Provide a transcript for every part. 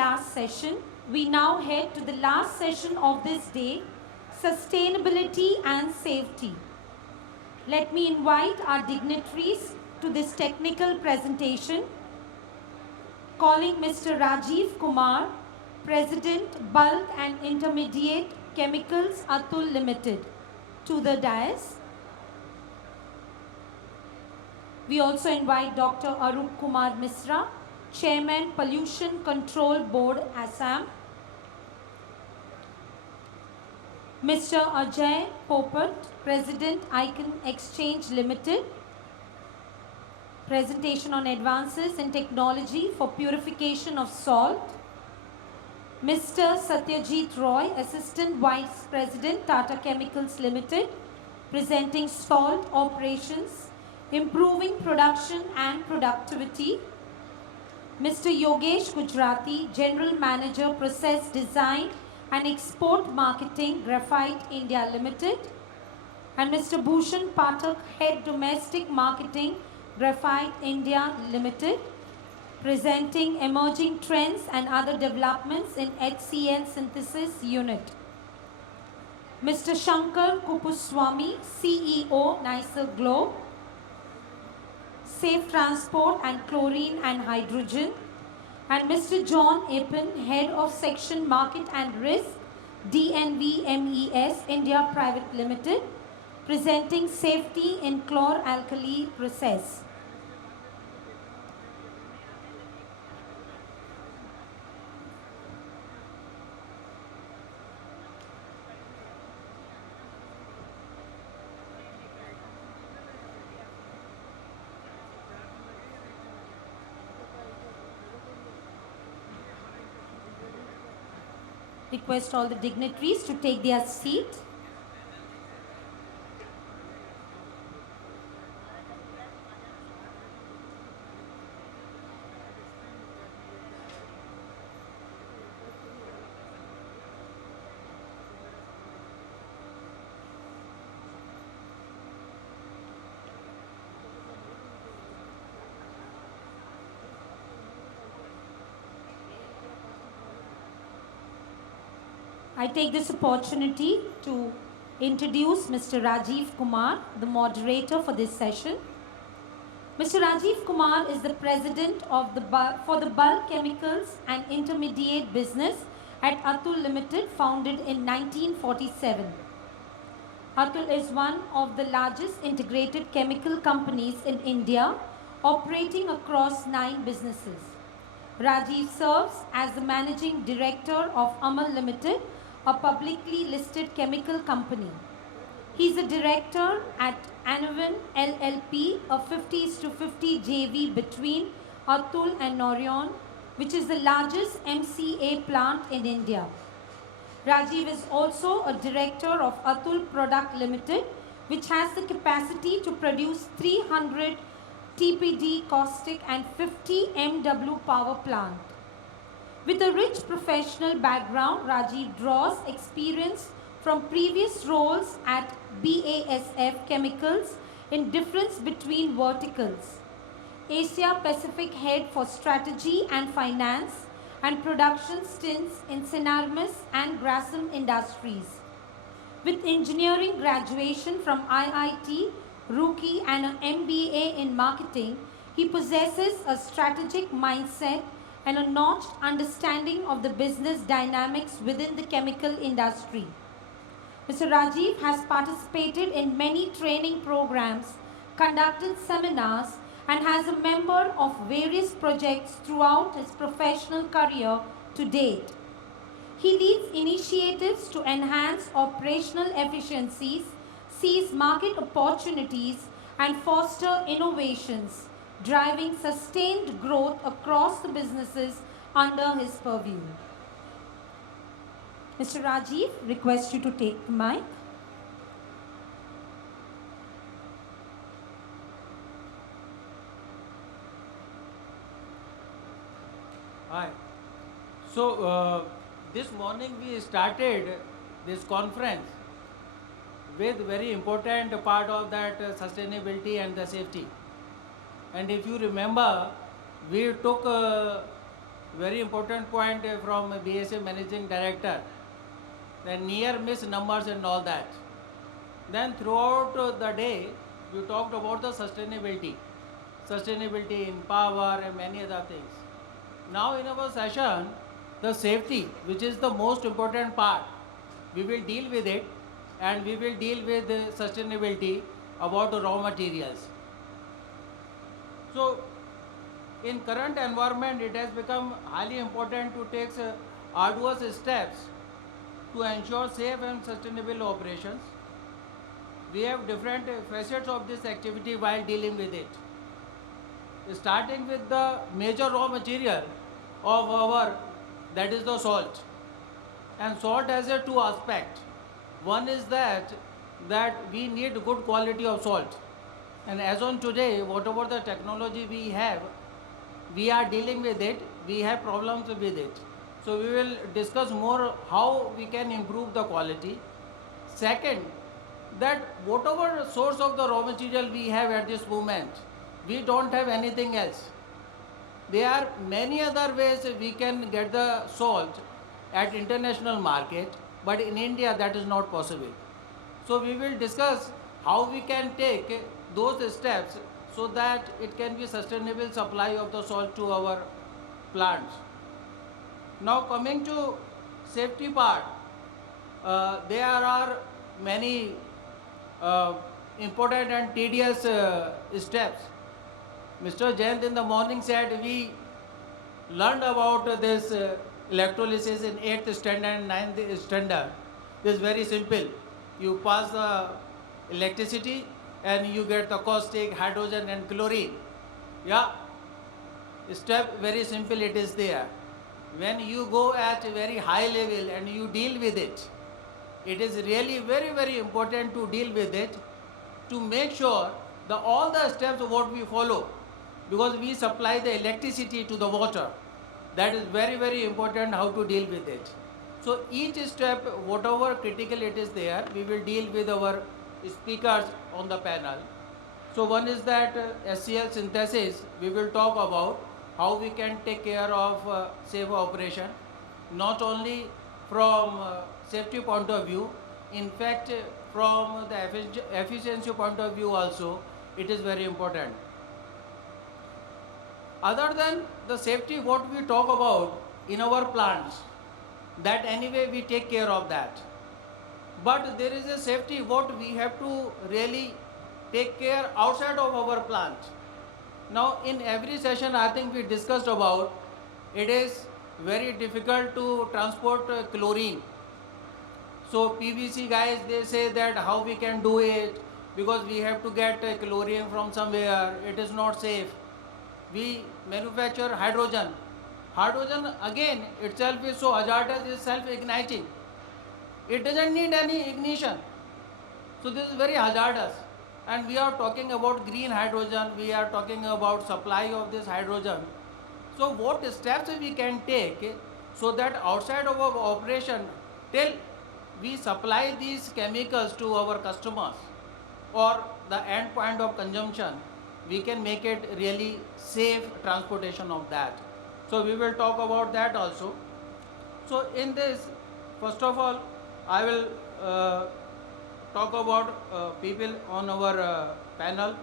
last session, we now head to the last session of this day, sustainability and safety. Let me invite our dignitaries to this technical presentation, calling Mr. Rajeev Kumar, President, Bulk and Intermediate Chemicals Atul Limited, to the dais. We also invite Dr. Arup Kumar Mishra, Chairman, Pollution Control Board, Assam. Mr. Ajay Popat, President, Icon Exchange Ltd. Presentation on advances in technology for purification of salt. Mr. Satyajit Roy, Assistant Vice President, Tata Chemicals Ltd. Presenting salt operations, improving production and productivity. Mr. Yogesh, Gujarati, General Manager, Process Design and Export Marketing, Graphite India Ltd. And Mr. Bhushan Pathak, Head Domestic Marketing, Graphite India Ltd. Presenting emerging trends and other developments in HCl synthesis unit. Mr. Shanker, Kuppuswamy, CEO, Nicer Globe. Safe Transport and Chlorine and Hydrogen. And Mr. John Appen, Head of Section Market and Risk, DNV MES India Private Limited, presenting safety in chloralkali process. Request all the dignitaries to take their seat. I take this opportunity to introduce Mr. Rajeev Kumar, the moderator for this session. Mr. Rajeev Kumar is the president of the for the bulk chemicals and intermediate business at Atul Limited, founded in 1947. Atul is one of the largest integrated chemical companies in India, operating across 9 businesses. Rajeev serves as the managing director of Amal Limited, a publicly listed chemical company. He is a director at Anavin LLP, a 50:50 JV between Atul and Norion, which is the largest MCA plant in India. Rajeev is also a director of Atul Product Limited, which has the capacity to produce 300 TPD caustic and 50 MW power plant. With a rich professional background, Rajeev draws experience from previous roles at BASF Chemicals in difference between verticals. Asia Pacific Head for Strategy and Finance and production stints in Synarmis and Grasim Industries. With engineering graduation from IIT, Roorkee and an MBA in marketing, he possesses a strategic mindset and a notched understanding of the business dynamics within the chemical industry. Mr. Rajeev has participated in many training programs, conducted seminars, and has a member of various projects throughout his professional career to date. He leads initiatives to enhance operational efficiencies, seize market opportunities, and foster innovations, driving sustained growth across the businesses under his purview. Mr. Rajeev, request you to take the mic. Hi. So, this morning we started this conference with very important part of that sustainability and the safety. And if you remember, we took very important point from BSA Managing Director, the near miss numbers and all that. Then throughout the day, we talked about the sustainability in power and many other things. Now in our session, the safety, which is the most important part, we will deal with it, and we will deal with the sustainability about the raw materials. So in current environment, it has become highly important to take arduous steps to ensure safe and sustainable operations. We have different facets of this activity while dealing with it. Starting with the major raw material of our, that is the salt. And salt has a two aspect. One is that we need good quality of salt. And as on today, whatever the technology we have, we are dealing with it, we have problems with it. So we will discuss more how we can improve the quality. Second, that whatever source of the raw material we have at this moment, we don't have anything else. There are many other ways we can get the salt at international market, but in India that is not possible. So we will discuss how we can take those steps so that it can be sustainable supply of the salt to our plants. Now coming to safety part, there are many important and tedious steps. Mr. Jayant in the morning said we learned about this electrolysis in 8th standard and 9th standard. This is very simple. You pass the electricity and you get the caustic, hydrogen and chlorine. Yeah, step very simple, it is there. When you go at a very high level and you deal with it, it is really very, very important to deal with it, to make sure all the steps what we follow, because we supply the electricity to the water. That is very, very important how to deal with it. So each step, whatever critical it is there, we will deal with our speakers on the panel. So one is that SCL synthesis, we will talk about how we can take care of safe operation, not only from safety point of view, in fact from the efficiency point of view also, it is very important. Other than the safety what we talk about in our plants, that anyway we take care of that. But there is a safety what we have to really take care outside of our plant. Now in every session I think we discussed about, it is very difficult to transport chlorine. So PVC guys, they say that how we can do it, because we have to get chlorine from somewhere, it is not safe. We manufacture hydrogen. Hydrogen again itself is so hazardous, is self-igniting. It doesn't need any ignition. So this is very hazardous. And we are talking about green hydrogen, we are talking about supply of this hydrogen. So what steps we can take so that outside of our operation, till we supply these chemicals to our customers or the end point of consumption, we can make it really safe transportation of that. So we will talk about that also. So in this, first of all, I will talk about people on our panel.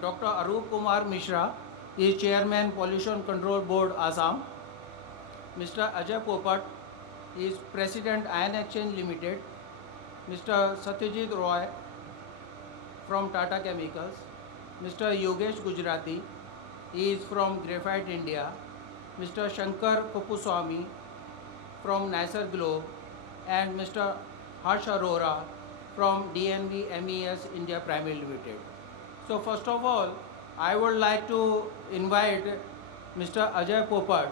Dr. Arup Kumar Mishra is Chairman Pollution Control Board Assam. Mr. Ajay Popat is President Iron Exchange Ltd. Mr. Satyajit from Tata Chemicals. Mr. Yogesh Gujarati is from Graphite India. Mr. Shanker Kuppuswamy from Nicer Globe, and Mr. Harsh Arora from DNV MES India Private Limited. So first of all, I would like to invite Mr. Ajay Popat,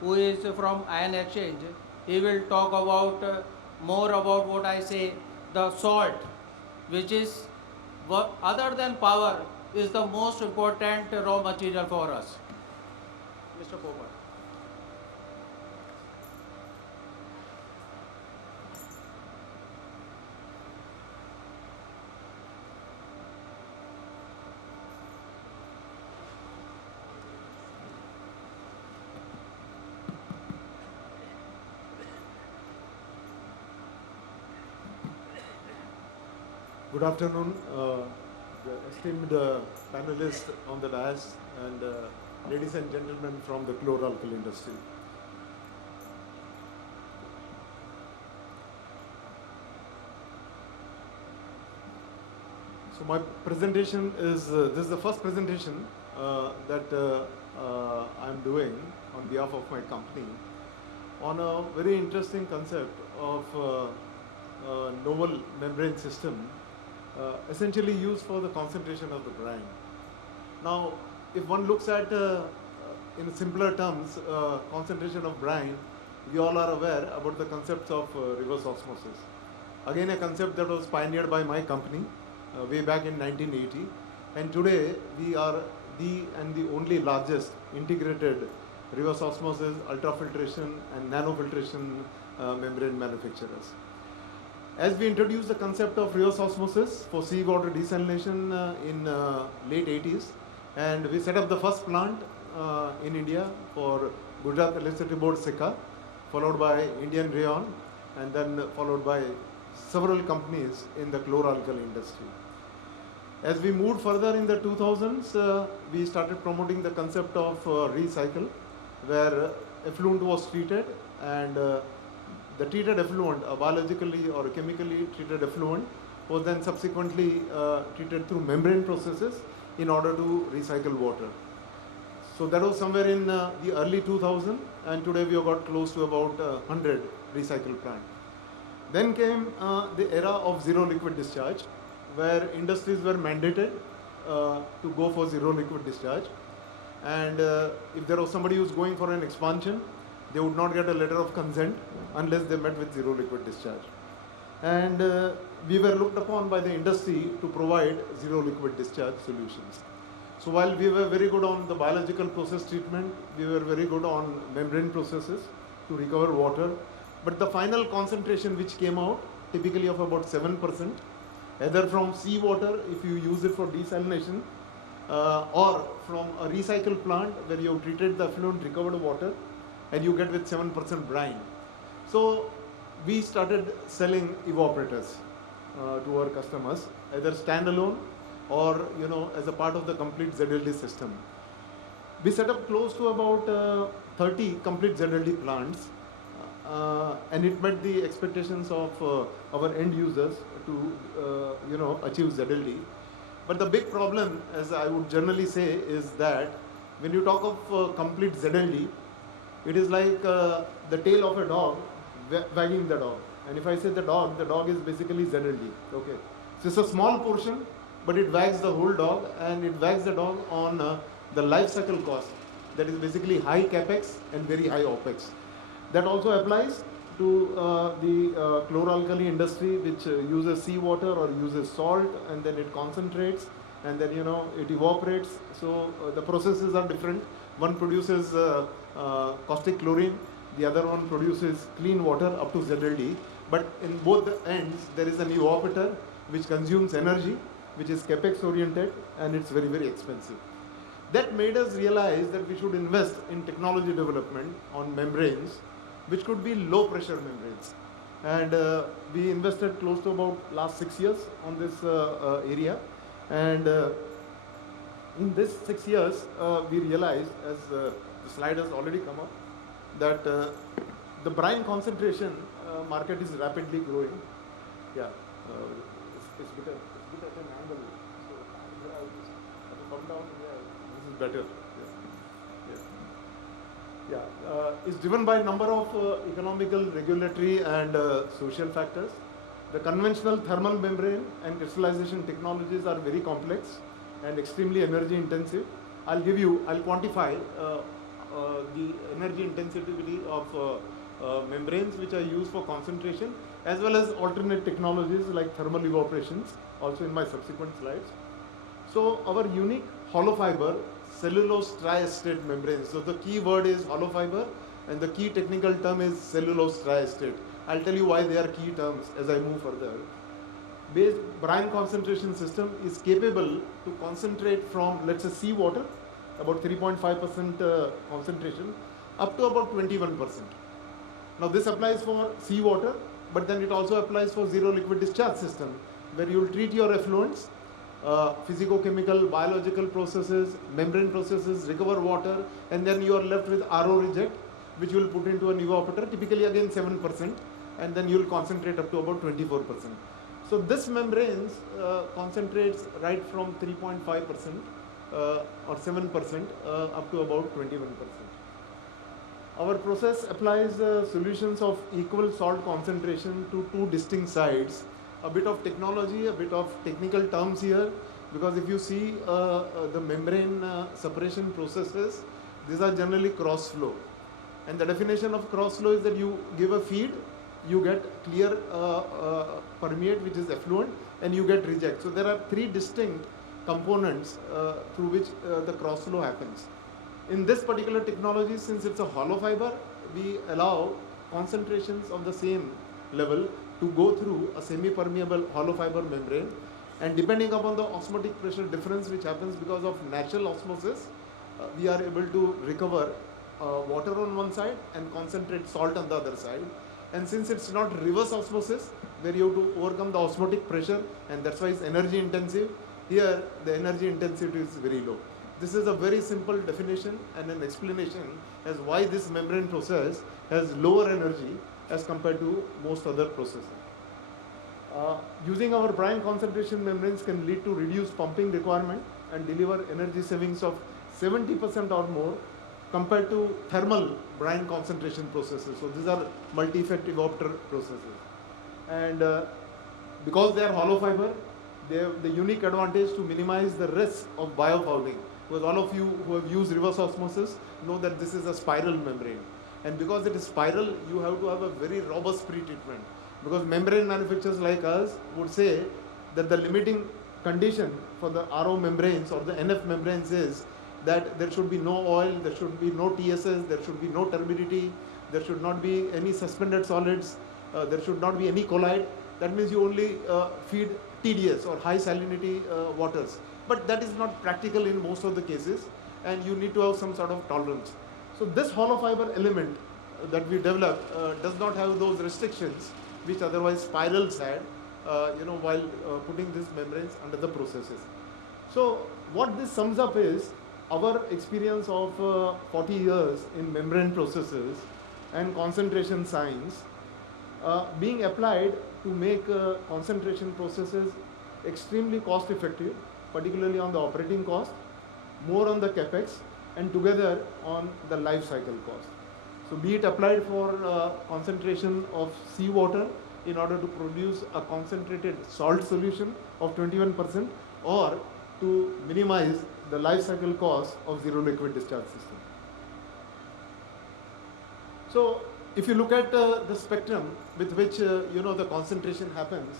who is from Iron Exchange. He will talk about more about what I say, the salt, which is other than power, is the most important raw material for us. Mr. Popat. Good afternoon, the esteemed panelists on the dais and ladies and gentlemen from the chloralkali industry. So my presentation is, this is the first presentation that I'm doing on behalf of my company on a very interesting concept of novel membrane system essentially used for the concentration of the brine. Now, if one looks at, in simpler terms, concentration of brine, we all are aware about the concepts of reverse osmosis. Again, a concept that was pioneered by my company way back in 1980. And today, we are the only largest integrated reverse osmosis, ultrafiltration, and nanofiltration membrane manufacturers. As we introduced the concept of reverse osmosis for seawater desalination in late 80s, and we set up the first plant in India for Gujarat Electricity Board SECA, followed by Indian Rayon, and then followed by several companies in the chloralkali industry. As we moved further in the 2000s, we started promoting the concept of recycle, where effluent was treated, and the treated effluent, biologically or chemically treated effluent, was then subsequently treated through membrane processes in order to recycle water. So that was somewhere in the early 2000, and today we have got close to about 100 recycle plants. Then came the era of zero liquid discharge, where industries were mandated to go for zero liquid discharge. And if there was somebody who's going for an expansion, they would not get a letter of consent unless they met with zero liquid discharge. And we were looked upon by the industry to provide zero liquid discharge solutions. So while we were very good on the biological process treatment, we were very good on membrane processes to recover water, but the final concentration which came out, typically of about 7%, either from seawater if you use it for desalination, or from a recycle plant where you have treated the effluent, recovered water, and you get with 7% brine. So we started selling evaporators to our customers, either standalone or as a part of the complete ZLD system. We set up close to about 30 complete ZLD plants, and it met the expectations of our end users to achieve ZLD. But the big problem, as I would generally say, is that when you talk of complete ZLD, it is like the tail of a dog wagging the dog. And if I say the dog is basically ZLD. Okay. So it's a small portion, but it wags the whole dog, and it wags the dog on the life cycle cost. That is basically high capex and very high opex. That also applies to the chloralkali industry, which uses seawater or uses salt, and then it concentrates, and then it evaporates. So the processes are different. One produces caustic chlorine, the other one produces clean water up to ZLD. But in both the ends, there is an evaporator which consumes energy, which is capex oriented, and it's very, very expensive. That made us realize that we should invest in technology development on membranes, which could be low pressure membranes. And we invested close to about last 6 years on this area. And in this 6 years, we realized, as the slide has already come up, that the brine concentration market is rapidly growing. Yeah, it's bit at an angle. So I have to come down here. This is better. It's driven by a number of economical, regulatory, and social factors. The conventional thermal membrane and crystallization technologies are very complex and extremely energy intensive. I'll quantify the energy intensity of membranes which are used for concentration, as well as alternate technologies like thermal evaporations, also in my subsequent slides. So our unique hollow fiber cellulose tri-estate membranes. So the key word is hollow fiber, and the key technical term is cellulose tri-estate. I'll tell you why they are key terms as I move further. Base brine concentration system is capable to concentrate from, let's say, seawater, about 3.5% concentration, up to about 21%. Now this applies for seawater, but then it also applies for zero liquid discharge system, where you will treat your effluents, physicochemical, biological processes, membrane processes, recover water, and then you are left with RO reject, which you will put into an evaporator, typically again 7%, and then you will concentrate up to about 24%. So this membranes concentrates right from 3.5% or 7% up to about 21%. Our process applies solutions of equal salt concentration to two distinct sites. A bit of technology, a bit of technical terms here, because if you see the membrane separation processes, these are generally cross flow. And the definition of cross flow is that you give a feed, you get clear permeate, which is effluent, and you get reject. So there are three distinct components through which the cross flow happens. In this particular technology, since it's a hollow fiber, we allow concentrations of the same level to go through a semi-permeable hollow fiber membrane, and depending upon the osmotic pressure difference which happens because of natural osmosis, we are able to recover water on one side and concentrate salt on the other side. And since it's not reverse osmosis, where you have to overcome the osmotic pressure, and that's why it's energy intensive, here the energy intensity is very low. This is a very simple definition and an explanation as why this membrane process has lower energy as compared to most other processes. Using our brine concentration membranes can lead to reduced pumping requirement and deliver energy savings of 70% or more compared to thermal brine concentration processes. So these are multi-effect evaporator processes. And because they are hollow fiber, they have the unique advantage to minimize the risk of biofouling. Because all of you who have used reverse osmosis know that this is a spiral membrane. And because it is spiral, you have to have a very robust pre-treatment. Because membrane manufacturers like us would say that the limiting condition for the RO membranes or the NF membranes is that there should be no oil, there should be no TSS, there should be no turbidity, there should not be any suspended solids, there should not be any colloid. That means you only feed TDS or high salinity waters. But that is not practical in most of the cases, and you need to have some sort of tolerance. So this hollow fiber element that we develop does not have those restrictions which otherwise spirals had, while putting these membranes under the processes. So what this sums up is our experience of 40 years in membrane processes and concentration science being applied to make concentration processes extremely cost effective, particularly on the operating cost, more on the capex, and together on the life cycle cost. So be it applied for concentration of seawater in order to produce a concentrated salt solution of 21%, or to minimize the life cycle cost of zero liquid discharge system. So if you look at the spectrum with which the concentration happens,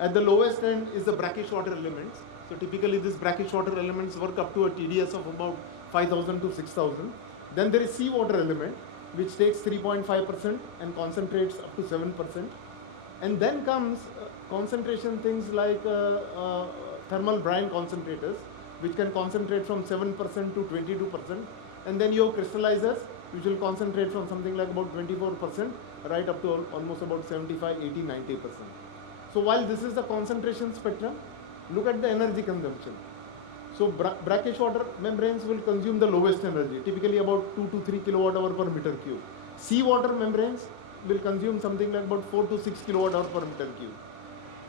at the lowest end is the brackish water elements. So typically these brackish water elements work up to a TDS of about 5,000 to 6,000. Then there is seawater element, which takes 3.5% and concentrates up to 7%. And then comes concentration things like thermal brine concentrators, which can concentrate from 7% to 22%. And then you have crystallizers, which will concentrate from something like about 24% right up to almost about 75, 80, 90%. So while this is the concentration spectrum, look at the energy consumption. So brackish water membranes will consume the lowest energy, typically about 2 to 3 kilowatt hour per meter cube. Seawater membranes will consume something like about 4 to 6 kilowatt hour per meter cube.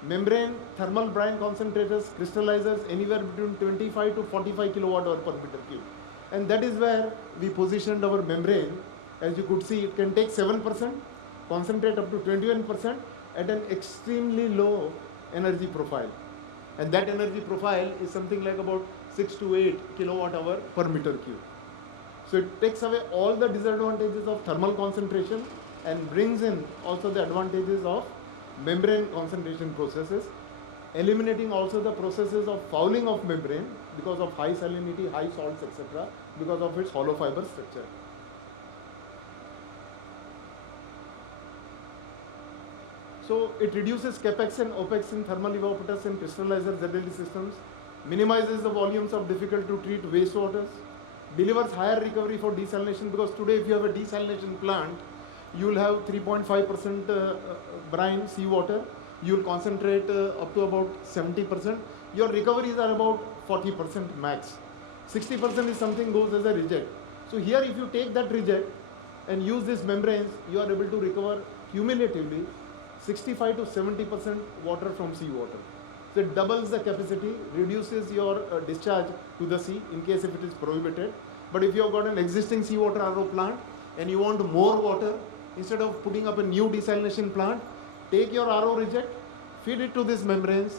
Membrane thermal brine concentrators, crystallizers, anywhere between 25 to 45 kilowatt hour per meter cube. And that is where we positioned our membrane. As you could see, it can take 7%, concentrate up to 21% at an extremely low energy profile. And that energy profile is something like about 6 to 8 kilowatt hour per meter cube. So it takes away all the disadvantages of thermal concentration and brings in also the advantages of membrane concentration processes, eliminating also the processes of fouling of membrane because of high salinity, high salts, etc., because of its hollow fiber structure. So it reduces capex and opex in thermal evaporators and crystallizer ZLD systems, minimizes the volumes of difficult to treat wastewaters, delivers higher recovery for desalination, because today if you have a desalination plant, you will have 3.5% brine seawater, you will concentrate up to about 70%. Your recoveries are about 40% max. 60% is something goes as a reject. So here if you take that reject and use these membranes, you are able to recover cumulatively 65 to 70% water from seawater. So it doubles the capacity, reduces your discharge to the sea in case if it is prohibited. But if you have got an existing seawater RO plant and you want more water, instead of putting up a new desalination plant, take your RO reject, feed it to these membranes,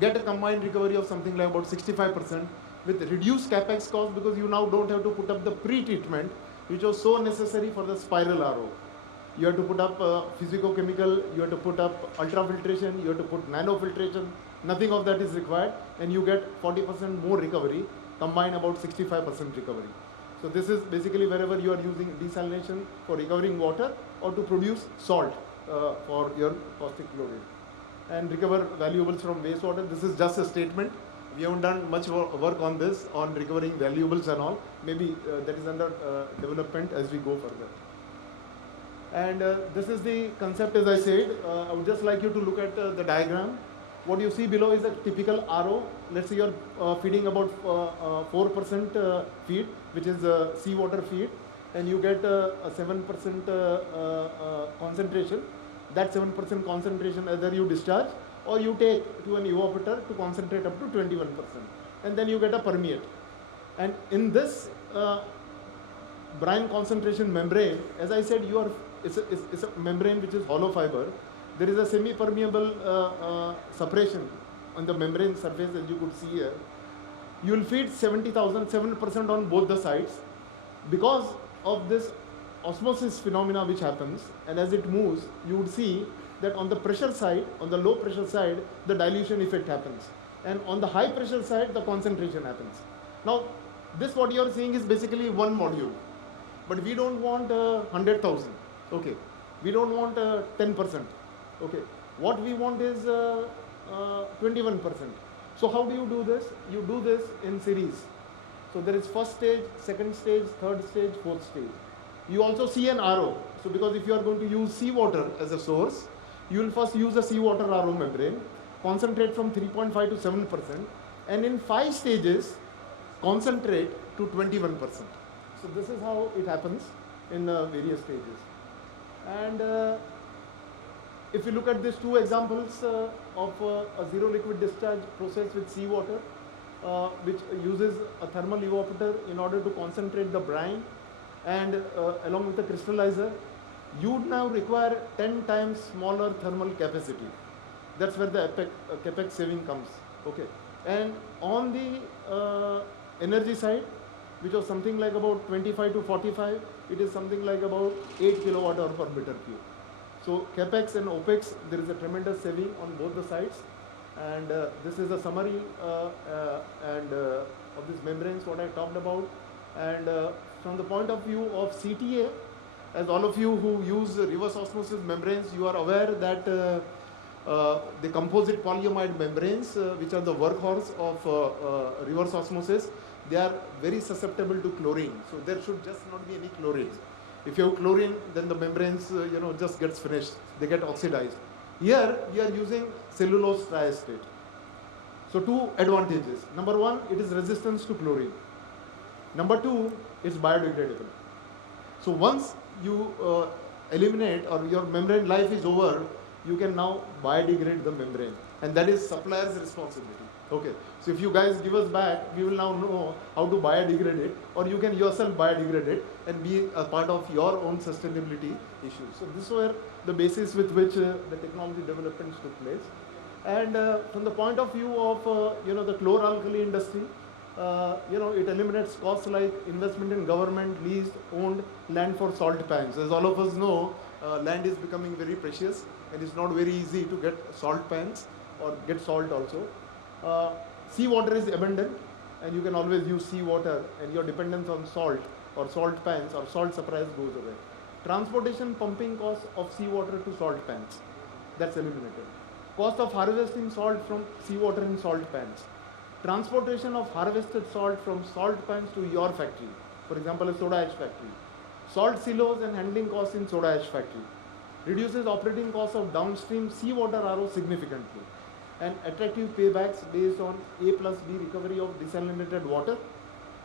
get a combined recovery of something like about 65% with reduced capex cost, because you now don't have to put up the pre-treatment which was so necessary for the spiral RO. You have to put up physicochemical, you have to put up ultrafiltration, you have to put nanofiltration. Nothing of that is required, and you get 40% more recovery, combined about 65% recovery. So this is basically wherever you are using desalination for recovering water or to produce salt for your caustic chlorine and recover valuables from wastewater. This is just a statement. We haven't done much work on this, on recovering valuables and all. Maybe that is under development as we go further. And this is the concept, as I said. I would just like you to look at the diagram. What you see below is a typical RO. Let's say you're feeding about 4% feed, which is seawater feed, and you get a 7% concentration. That 7% concentration either you discharge or you take to an evaporator to concentrate up to 21%. And then you get a permeate. And in this brine concentration membrane, as I said, it's a membrane which is hollow fiber. There is a semi-permeable separation on the membrane surface, as you could see here. You will feed 70,000, 7% on both the sides. Because of this osmosis phenomena which happens, and as it moves, you would see that on the pressure side, on the low pressure side, the dilution effect happens. And on the high pressure side, the concentration happens. Now, this what you are seeing is basically one module. But we don't want 100,000. Okay. We don't want 10%. Okay. What we want is 21%. So how do you do this? You do this in series. So there is first stage, second stage, third stage, fourth stage. You also see an RO. So because if you are going to use seawater as a source, you will first use a seawater RO membrane, concentrate from 3.5 to 7%, and in 5 stages, concentrate to 21%. So this is how it happens in various stages. And if you look at these two examples of a zero liquid discharge process with seawater, which uses a thermal evaporator in order to concentrate the brine, and along with the crystallizer, you would now require 10 times smaller thermal capacity. That's where the capex saving comes. Okay. And on the energy side, which was something like about 25 to 45, it is something like about 8 kilowatt hour per meter cube. So capex and opex, there is a tremendous saving on both the sides. And this is a summary of these membranes, what I talked about. And from the point of view of CTA, as all of you who use reverse osmosis membranes, you are aware that the composite polyamide membranes, which are the workhorse of reverse osmosis, they are very susceptible to chlorine. So there should just not be any chlorine. If you have chlorine, then the membranes, just gets finished. They get oxidized. Here, we are using cellulose triacetate. So two advantages. Number one, it is resistance to chlorine. Number two, it's biodegradable. So once you eliminate or your membrane life is over, you can now biodegrade the membrane. And that is supplier's responsibility. Okay. So if you guys give us back, we will now know how to biodegrade it, or you can yourself biodegrade it and be a part of your own sustainability issues. So this were the basis with which the technology developments took place. And from the point of view of the chloralkali industry, it eliminates costs like investment in government, leased, owned land for salt pans. As all of us know, land is becoming very precious, and it's not very easy to get salt pans or get salt also. Seawater is abundant, and you can always use seawater, and your dependence on salt or salt pans or salt supplies goes away. Transportation pumping costs of seawater to salt pans, that's eliminated. Cost of harvesting salt from seawater in salt pans. Transportation of harvested salt from salt pans to your factory, for example, a soda ash factory. Salt silos and handling costs in soda ash factory. reduces operating costs of downstream seawater RO significantly, and attractive paybacks based on A plus B recovery of desalinated water,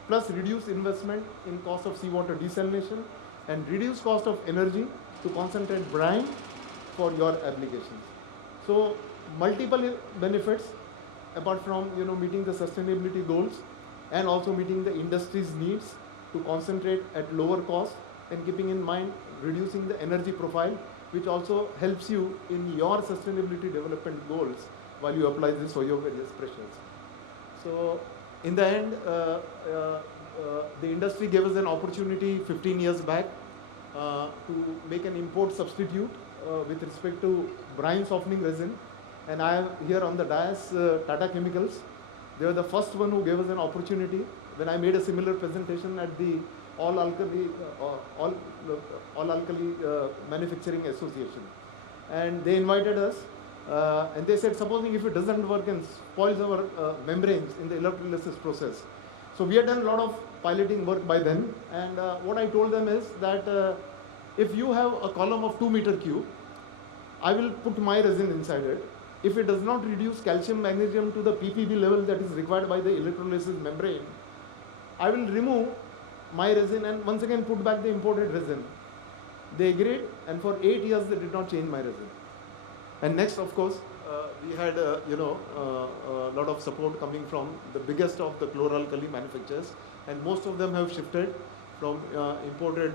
plus reduce investment in cost of seawater desalination, and reduce cost of energy to concentrate brine for your applications. So multiple benefits apart from meeting the sustainability goals and also meeting the industry's needs to concentrate at lower cost, and keeping in mind reducing the energy profile, which also helps you in your sustainability development goals while you apply this for your various pressures. So in the end, the industry gave us an opportunity 15 years back to make an import substitute with respect to brine softening resin. And I have here on the dais Tata Chemicals. They were the first one who gave us an opportunity when I made a similar presentation at the All Alkali Manufacturing Association. And they invited us and they said, supposing if it doesn't work and spoils our membranes in the electrolysis process. So we had done a lot of piloting work by then, and what I told them is that if you have a column of 2 meter cube, I will put my resin inside it. If it does not reduce calcium magnesium to the ppb level that is required by the electrolysis membrane, I will remove my resin and once again put back the imported resin. They agreed, and for 8 years they did not change my resin. And next, of course, we had a lot of support coming from the biggest of the chloralkali manufacturers, and most of them have shifted from imported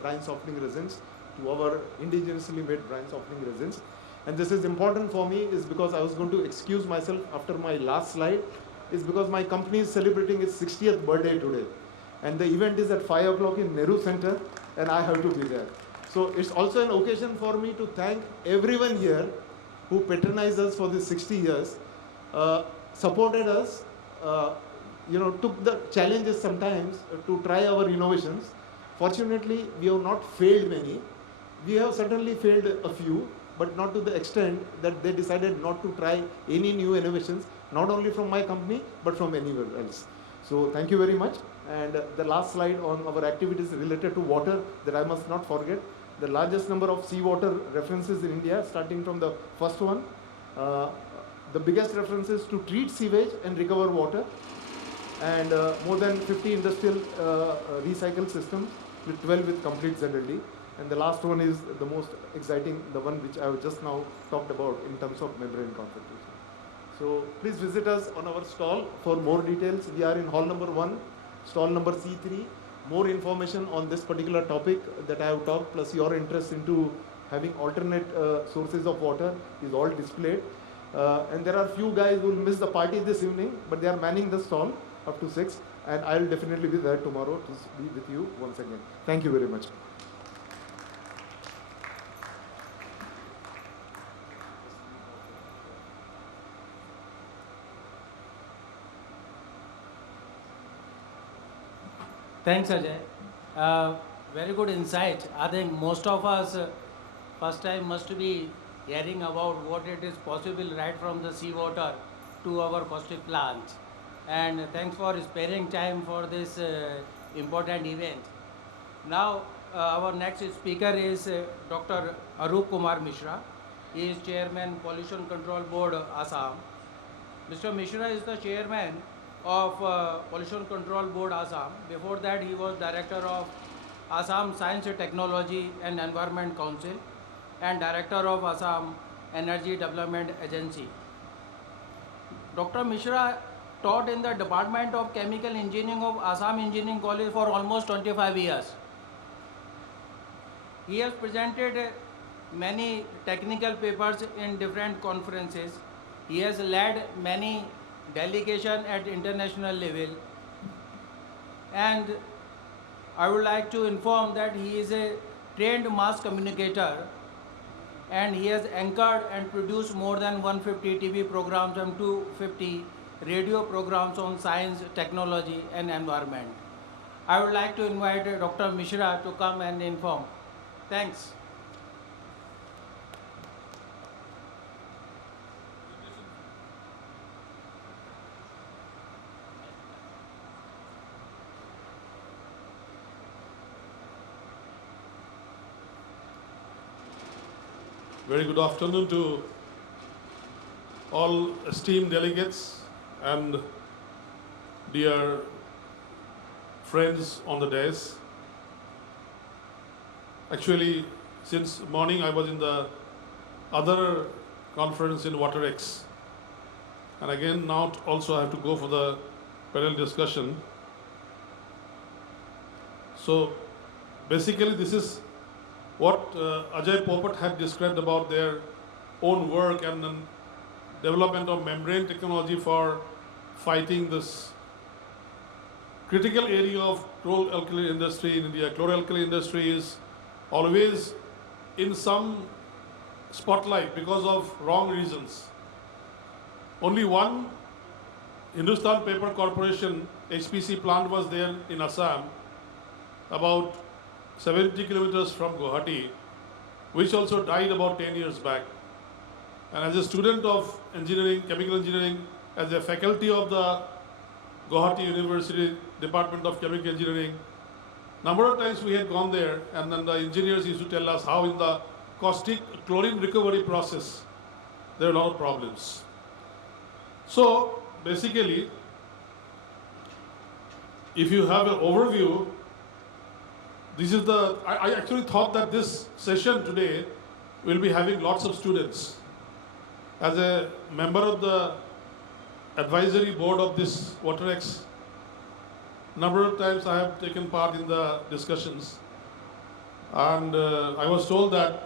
brine softening resins to our indigenously made brine softening resins. And this is important for me is because I was going to excuse myself after my last slide, is because my company is celebrating its 60th birthday today. And the event is at 5 o'clock in Nehru Center, and I have to be there. So it's also an occasion for me to thank everyone here who patronized us for these 60 years, supported us, took the challenges sometimes to try our innovations. Fortunately, we have not failed many. We have certainly failed a few, but not to the extent that they decided not to try any new innovations, not only from my company, but from anywhere else. So thank you very much. And the last slide on our activities related to water that I must not forget. The largest number of seawater references in India, starting from the first one. The biggest references to treat sewage and recover water. And more than 50 industrial recycle systems, with 12 with complete ZLD. And the last one is the most exciting, the one which I have just now talked about in terms of membrane concentration. So please visit us on our stall for more details. We are in hall number 1, stall number C3. More information on this particular topic that I have talked, plus your interest into having alternate sources of water is all displayed. And there are few guys who will miss the party this evening, but they are manning the stall up to 6. And I will definitely be there tomorrow to be with you once again. Thank you very much. Thanks, Ajay. Very good insight. I think most of us first time must be hearing about what it is possible right from the seawater to our caustic plant. And thanks for sparing time for this important event. Now, our next speaker is Dr. Arup Kumar Mishra. He is Chairman Pollution Control Board, Assam. Mr. Mishra is the Chairman of Pollution Control Board, Assam. Before that, he was Director of Assam Science, Technology and Environment Council and Director of Assam Energy Development Agency. Dr. Mishra taught in the Department of Chemical Engineering of Assam Engineering College for almost 25 years. He has presented many technical papers in different conferences. He has led many delegations at international level. And I would like to inform that he is a trained mass communicator, and he has anchored and produced more than 150 TV programs and 250 radio programs on science, technology and environment. I would like to invite Dr. Mishra to come and inform. Thanks. Very good afternoon to all esteemed delegates and dear friends on the dais. Actually, since morning I was in the other conference in WaterX. And again, now also I have to go for the panel discussion. So basically this is what Ajay Popat had described about their own work and then development of membrane technology for fighting this critical area of chloralkali industry in India. Chloralkali industry is always in some spotlight because of wrong reasons. Only one Hindustan Paper Corporation HPC plant was there in Assam, about 70 kilometers from Gujarati, which also died about 10 years back. And as a student of engineering, chemical engineering, as a faculty of the Gujarati University Department of Chemical Engineering, number of times we had gone there, and then the engineers used to tell us how in the caustic chlorine recovery process, there are a lot of problems. So basically, if you have an overview, this is the, I actually thought that this session today will be having lots of students. As a member of the advisory board of this WaterX, number of times I have taken part in the discussions, and I was told that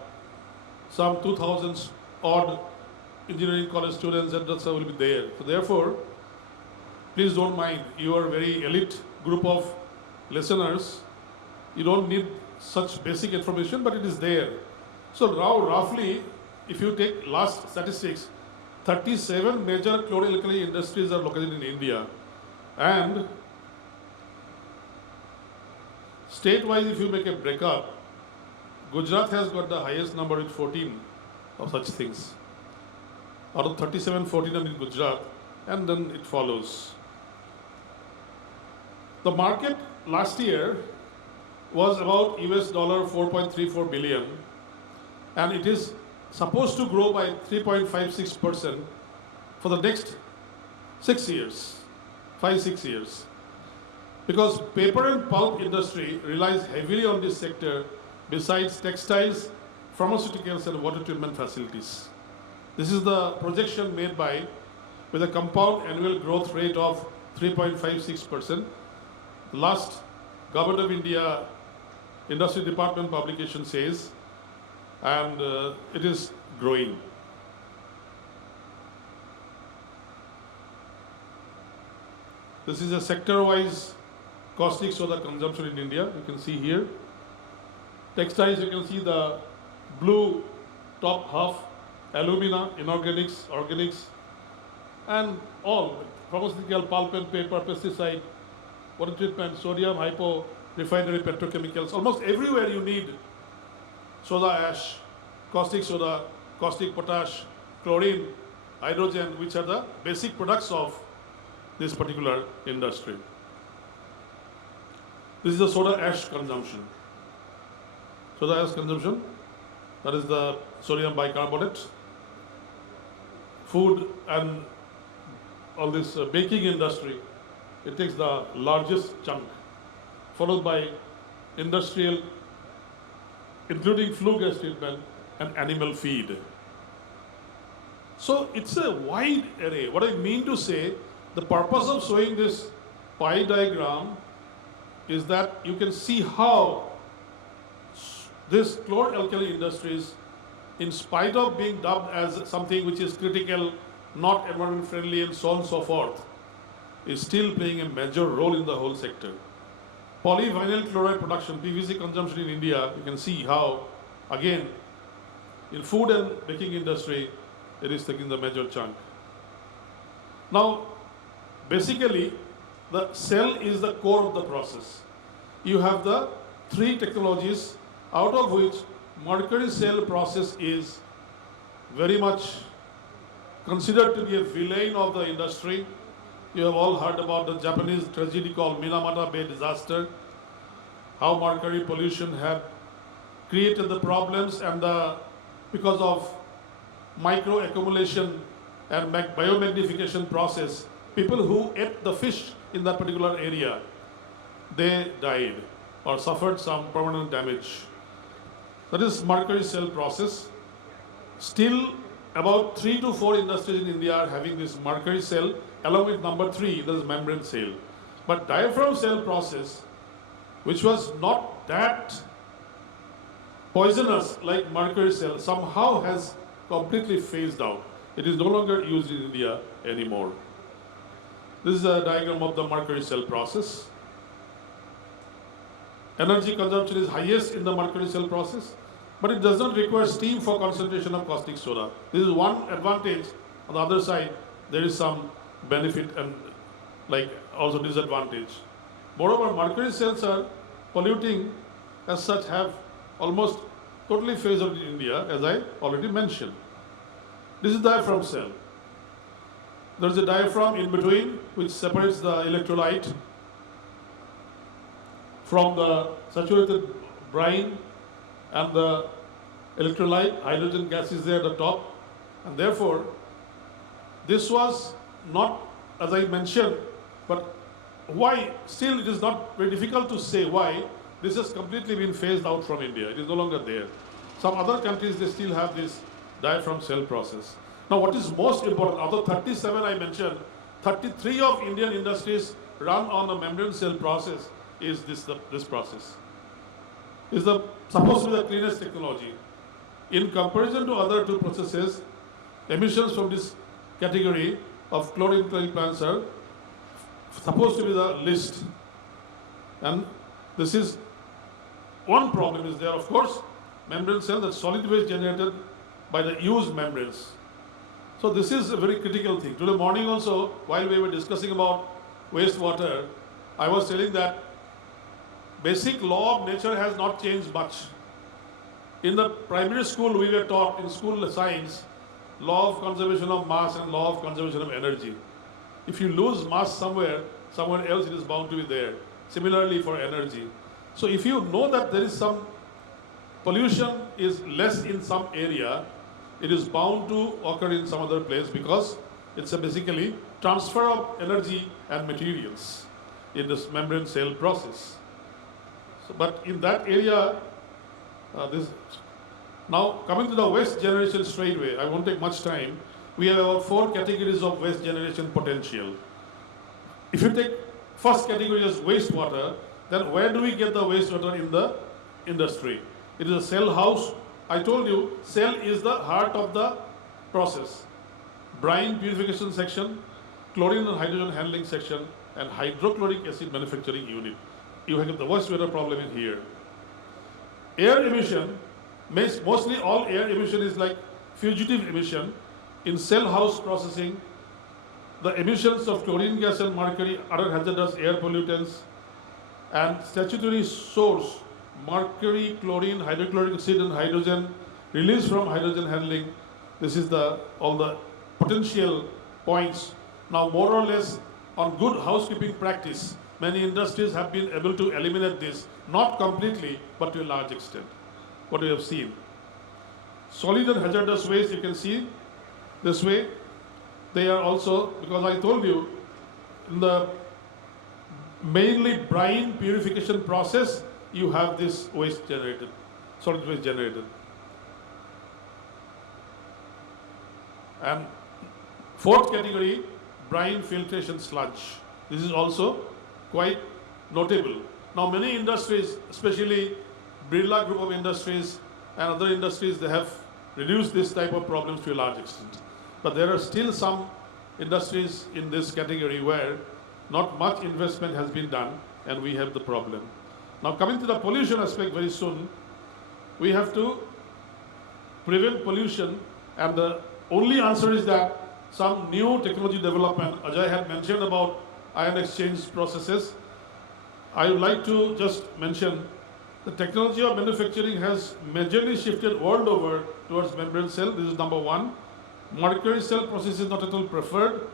some 2,000 odd engineering college students and that's will be there. So therefore, please don't mind, you are a very elite group of listeners. You don't need such basic information, but it is there. So now roughly, if you take last statistics, 37 major chloralkali industries are located in India. And state-wise, if you make a breakup, Gujarat has got the highest number with 14 of such things. Out of 37, 14 are in Gujarat, and then it follows. The market last year was about US dollar 4.34 billion, and it is supposed to grow by 3.56% for the next 6 years, 5-6 years. Because paper and pulp industry relies heavily on this sector besides textiles, pharmaceuticals and water treatment facilities. This is the projection made by, with a compound annual growth rate of 3.56%. Last Government of India Industry Department publication says, and it is growing. This is a sector-wise caustic soda consumption in India. You can see here. Textiles, you can see the blue top half, alumina, inorganics, organics, and all pharmaceutical, pulp and paper, pesticide, water treatment, sodium, hypo, refinery, petrochemicals. Almost everywhere you need soda ash, caustic soda, caustic potash, chlorine, hydrogen, which are the basic products of this particular industry. This is the soda ash consumption. Soda ash consumption, that is the sodium bicarbonate. Food and all this baking industry, it takes the largest chunk, followed by industrial, including flue gas treatment and animal feed. So it's a wide array. What I mean to say, the purpose of showing this pie diagram is that you can see how this chloralkali industries, in spite of being dubbed as something which is critical, not environment friendly and so on and so forth, is still playing a major role in the whole sector. Polyvinyl chloride production, PVC consumption in India, you can see how, again, in food and baking industry, it is taking the major chunk. Now, basically, the cell is the core of the process. You have the 3 technologies, out of which mercury cell process is very much considered to be a villain of the industry. You have all heard about the Japanese tragedy called Minamata Bay disaster, how mercury pollution had created the problems and the because of micro accumulation and biomagnification process, people who ate the fish in that particular area, they died or suffered some permanent damage. That is mercury cell process. Still, about 3 to 4 industries in India are having this mercury cell, along with number 3, that is membrane cell. But diaphragm cell process, which was not that poisonous like mercury cell, somehow has completely phased out. It is no longer used in India anymore. This is a diagram of the mercury cell process. Energy consumption is highest in the mercury cell process, but it does not require steam for concentration of caustic soda. This is one advantage. On the other side, there is some benefit and also disadvantage. Moreover, mercury cells are polluting as such, have almost totally phased out in India, as I already mentioned. This is diaphragm cell. There is a diaphragm in between which separates the electrolyte from the saturated brine, and the electrolyte, hydrogen gas is there at the top, and therefore this was not, as I mentioned, but why, still it is not very difficult to say why this has completely been phased out from India. It is no longer there. Some other countries, they still have this diaphragm cell process. Now what is most important, out of 37 I mentioned, 33 of Indian industries run on a membrane cell process is this process. Is supposed to be the cleanest technology. In comparison to other two processes, emissions from this category of chlorine plants are supposed to be the least. And this is one problem is there, of course, membrane cell, that solid waste generated by the used membranes. So this is a very critical thing. Today morning also, while we were discussing about wastewater, I was telling that basic law of nature has not changed much. In the primary school, we were taught in school science, law of conservation of mass and law of conservation of energy. If you lose mass somewhere else it is bound to be there. Similarly for energy. So if you know that there is some pollution is less in some area, it is bound to occur in some other place because it's a basically transfer of energy and materials in this membrane cell process. So, but in that area, now coming to the waste generation straightway, I won't take much time. We have about 4 categories of waste generation potential. If you take first category as wastewater, then where do we get the wastewater in the industry? It is a cell house. I told you, cell is the heart of the process. Brine purification section, chlorine and hydrogen handling section, and hydrochloric acid manufacturing unit. You have the wastewater problem in here. Air emission, mostly all air emission is like fugitive emission. In cell house processing, the emissions of chlorine gas and mercury, other hazardous air pollutants, and statutory source, mercury, chlorine, hydrochloric acid, and hydrogen released from hydrogen handling. This is all the potential points. Now, more or less, on good housekeeping practice, many industries have been able to eliminate this, not completely, but to a large extent. What we have seen. Solid and hazardous waste, you can see this way. They are also, because I told you, in the mainly brine purification process, you have this waste generated, solid waste generated. And fourth category, brine filtration sludge. This is also quite notable. Now many industries, especially Birla group of industries and other industries, they have reduced this type of problems to a large extent. But there are still some industries in this category where not much investment has been done and we have the problem. Now coming to the pollution aspect very soon, we have to prevent pollution, and the only answer is that some new technology development. Ajay had mentioned about ion exchange processes. I would like to just mention the technology of manufacturing has majorly shifted world over towards membrane cell. This is number one. Mercury cell process is not at all preferred.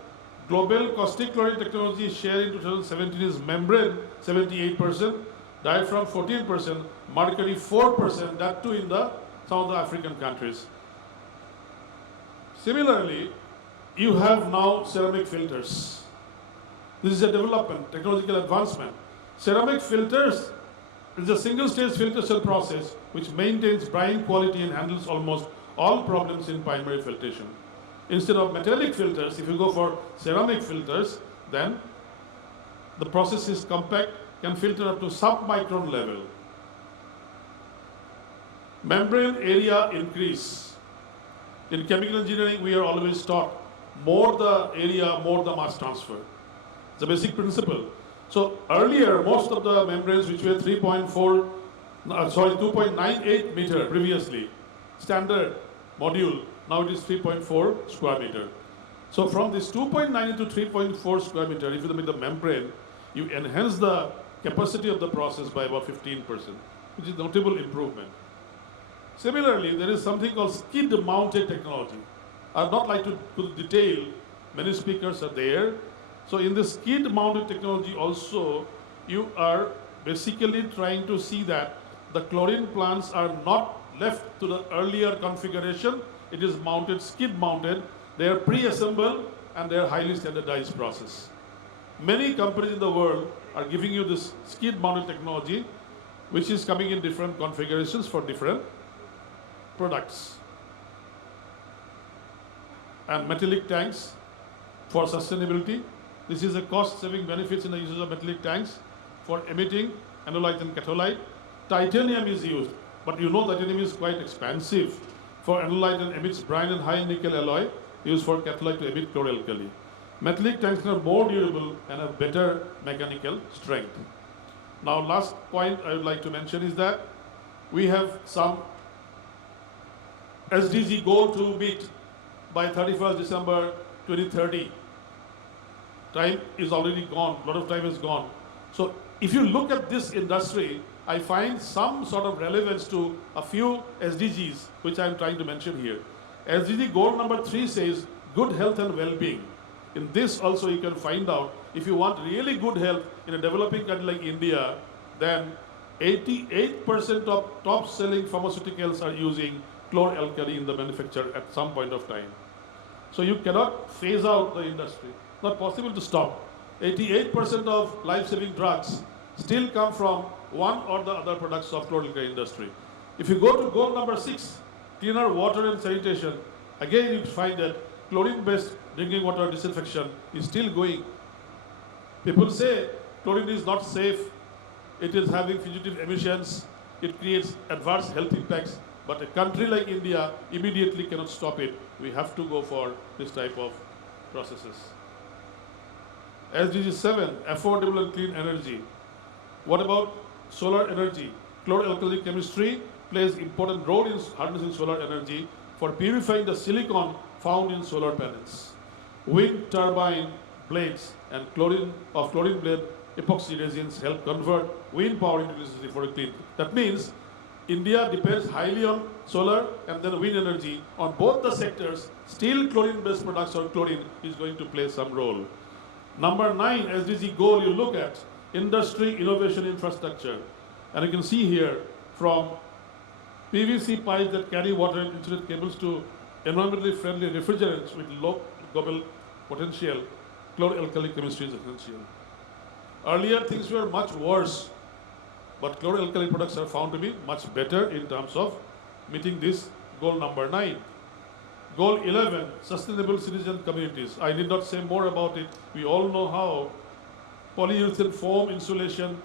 Global caustic chlorine technology share in 2017 is membrane 78%, diaphragm 14%, mercury 4%, that too in some of the African countries. Similarly, you have now ceramic filters. This is a development, technological advancement. Ceramic filters is a single-stage filter cell process which maintains brine quality and handles almost all problems in primary filtration. Instead of metallic filters, if you go for ceramic filters, then the process is compact, can filter up to sub-micron level. Membrane area increase. In chemical engineering, we are always taught more the area, more the mass transfer. It's a basic principle. So earlier, most of the membranes which were 2.98 meter previously, standard module, now it is 3.4 square meter. So from this 2.9 to 3.4 square meter, if you make the membrane, you enhance the capacity of the process by about 15%, which is notable improvement. Similarly, there is something called skid-mounted technology. I would not like to put detail, many speakers are there. So in the skid-mounted technology also, you are basically trying to see that the chlorine plants are not left to the earlier configuration. It is mounted, skid-mounted. They are pre-assembled and they are highly standardized process. Many companies in the world are giving you this skid-mounted technology, which is coming in different configurations for different products. And metallic tanks for sustainability. This is a cost-saving benefits in the use of metallic tanks for emitting analyte and catholyte. Titanium is used, but you know titanium is quite expensive for analyte and emits brine and high nickel alloy used for catholyte to emit chloralkali. Metallic tanks are more durable and have better mechanical strength. Now, last point I would like to mention is that we have some SDG goal to meet by 31st December 2030. Time is already gone, a lot of time is gone. So if you look at this industry, I find some sort of relevance to a few SDGs, which I'm trying to mention here. SDG goal number 3 says good health and well-being. In this also you can find out, if you want really good health in a developing country like India, then 88% of top-selling pharmaceuticals are using chloralkali in the manufacture at some point of time. So you cannot phase out the industry. Not possible to stop. 88% of life-saving drugs still come from one or the other products of chloralkali industry. If you go to goal number 6, cleaner water and sanitation, again you find that chlorine-based drinking water disinfection is still going. People say chlorine is not safe, it is having fugitive emissions, it creates adverse health impacts, but a country like India immediately cannot stop it. We have to go for this type of processes. SDG 7, affordable and clean energy. What about solar energy? Chloralkali chemistry plays important role in harnessing solar energy for purifying the silicon found in solar panels. Wind turbine blades and chlorine blade epoxy resins help convert wind power into electricity for a clean. That means India depends highly on solar and then wind energy. On both the sectors, still chlorine-based products or chlorine is going to play some role. Number 9 SDG goal you look at, industry innovation infrastructure. And you can see here from PVC pipes that carry water and insulate cables to environmentally friendly refrigerants with low global potential, chloralkali chemistry is essential. Earlier things were much worse, but chloralkali products are found to be much better in terms of meeting this goal number 9. Goal 11, sustainable citizen communities. I need not say more about it. We all know how polyurethane foam insulation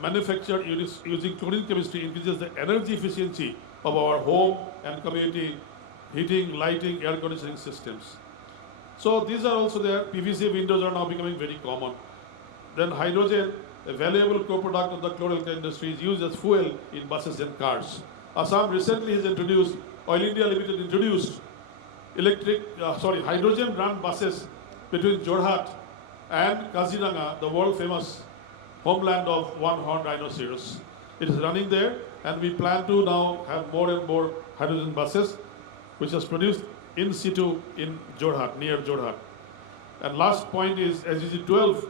manufactured using chlorine chemistry increases the energy efficiency of our home and community heating, lighting, air conditioning systems. So these are also there. PVC windows are now becoming very common. Then hydrogen, a valuable co-product of the chloralkali industry, is used as fuel in buses and cars. Assam recently has introduced, Oil India Ltd introduced hydrogen run buses between Jorhat and Kaziranga, the world famous homeland of one-horned rhinoceros. It is running there, and we plan to now have more and more hydrogen buses, which is produced in situ in Jorhat, near Jorhat. And last point is SDG 12,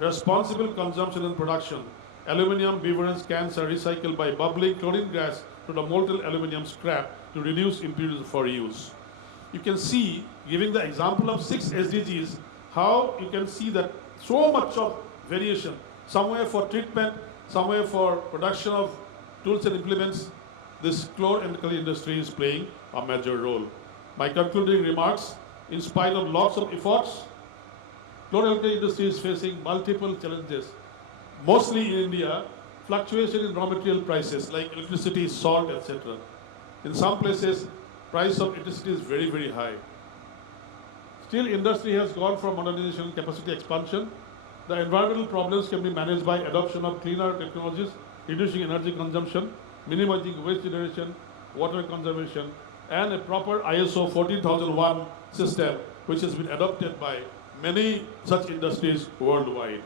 responsible consumption and production. Aluminium beverage cans are recycled by bubbling chlorine gas to the molten aluminium scrap to reduce impurities for use. you can see, giving the example of 6 SDGs, how you can see that so much of variation, somewhere for treatment, somewhere for production of tools and implements, this chloralkali industry is playing a major role. My concluding remarks, in spite of lots of efforts, chloralkali industry is facing multiple challenges, mostly in India, fluctuation in raw material prices like electricity, salt, etc. In some places, price of electricity is very, very high. Still, industry has gone for modernization, capacity expansion. The environmental problems can be managed by adoption of cleaner technologies, reducing energy consumption, minimizing waste generation, water conservation, and a proper ISO 14001 system, which has been adopted by many such industries worldwide.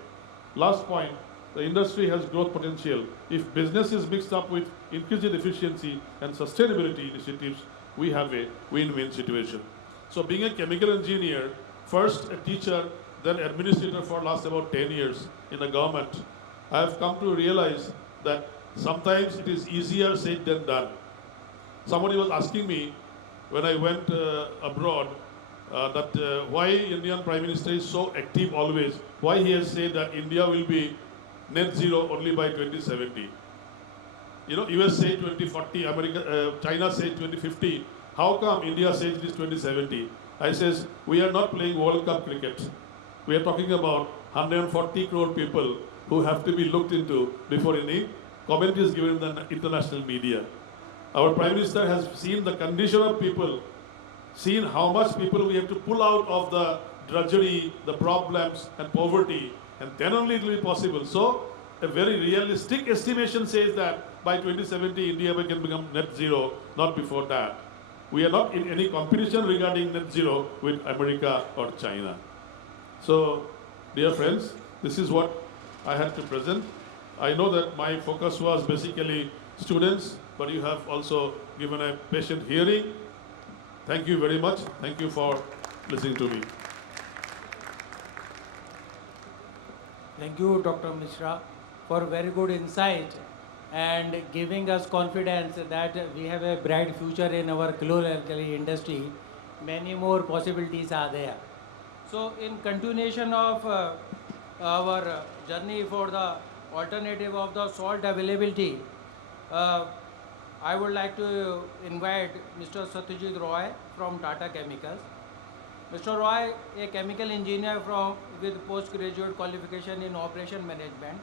Last point, the industry has growth potential. If business is mixed up with increased efficiency and sustainability initiatives, we have a win-win situation. So being a chemical engineer, first a teacher, then administrator for last about 10 years in the government, I have come to realize that sometimes it is easier said than done. Somebody was asking me when I went abroad why Indian Prime Minister is so active always, why he has said that India will be net zero only by 2070. You know, US say 2040, China say 2050. How come India says it is 2070? I says, we are not playing World Cup cricket. We are talking about 140 crore people who have to be looked into before any comment is given in the international media. Our Prime Minister has seen the condition of people, seen how much people we have to pull out of the drudgery, the problems and poverty, and then only it will be possible. So a very realistic estimation says that by 2070 India can become net zero, not before that. We are not in any competition regarding net zero with America or China. So, dear friends, this is what I had to present. I know that my focus was basically students, but you have also given a patient hearing. Thank you very much. Thank you for listening to me. Thank you, Dr. Mishra, for very good insight and giving us confidence that we have a bright future in our chloralkali industry. Many more possibilities are there. So, in continuation of our journey for the alternative of the salt availability, I would like to invite Mr. Satyajit Roy from Tata Chemicals. Mr. Roy, a chemical engineer with postgraduate qualification in operation management,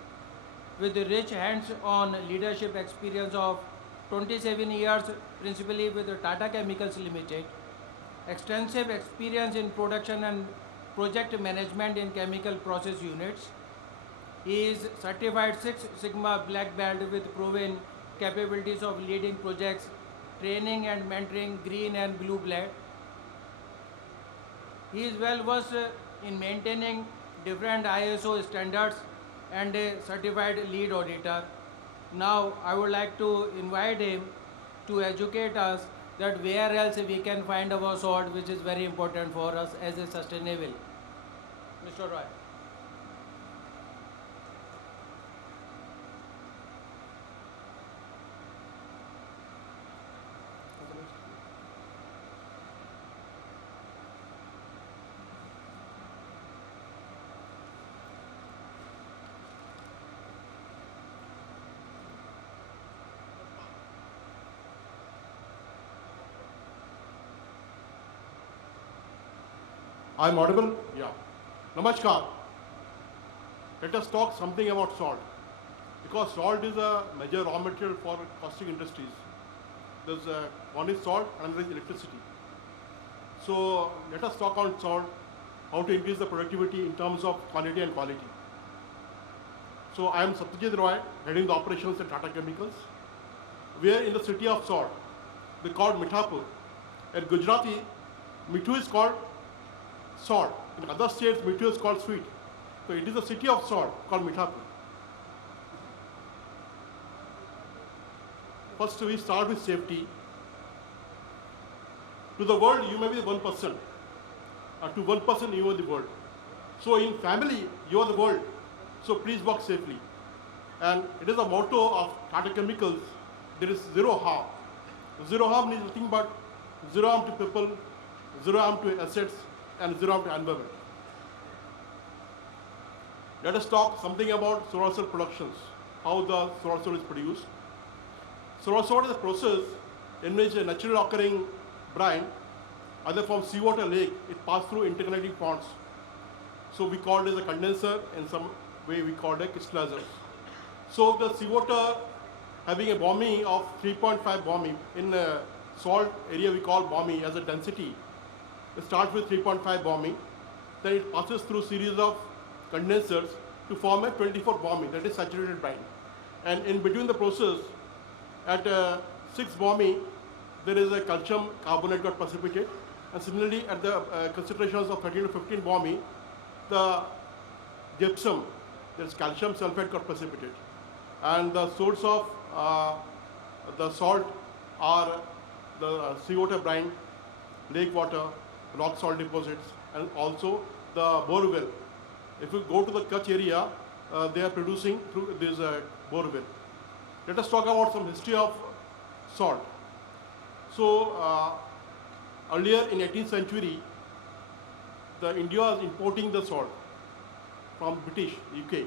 with rich hands-on leadership experience of 27 years, principally with Tata Chemicals Ltd, extensive experience in production and project management in chemical process units. He is certified 6 Sigma Black Belt with proven capabilities of leading projects, training and mentoring green and blue blood. He is well versed in maintaining different ISO standards and a certified lead auditor. Now I would like to invite him to educate us that where else we can find our salt, which is very important for us as a sustainable. Mr. Roy. I'm audible? Yeah. Namaskar. Let us talk something about salt. Because salt is a major raw material for caustic industries. There's one is salt, another is electricity. So let us talk on salt, how to increase the productivity in terms of quantity and quality. So I am Satyajit Roy, heading the operations at Tata Chemicals. We are in the city of salt. We call it Mithapur. At Gujarati, Mithu is called salt. In other states, Mithu is called sweet. So it is a city of salt called Mithapur. First, we start with safety. To the world, you may be one person. To one person, you are the world. So in family, you are the world. So please walk safely. And it is a motto of Tata Chemicals. There is zero harm. Zero harm means nothing but zero harm to people, zero harm to assets, and zero harm to environment. Let us talk something about solar cell productions, how the solar cell is produced. Solar cell is a process in which a naturally occurring brine, either from seawater lake, it passes through interconnecting ponds. So we call it as a condenser, in some way we call it crystallizer. So the seawater having a Bomi of 3.5 Bomi, in a salt area we call Bomi as a density. It starts with 3.5 Bomi, then it passes through series of condensers to form a 24 Bomi, that is saturated brine. And in between the process, at 6 Bomi, there is a calcium carbonate got precipitate, and similarly at the concentrations of 13 to 15 Bomi, the gypsum, there is calcium sulfate got precipitate. And the source of the salt are the seawater brine, lake water, rock salt deposits, and also the bore well. If you go to the Kutch area, they are producing through this bore well. Let us talk about some history of salt. So earlier in 18th century, India was importing the salt from British, UK.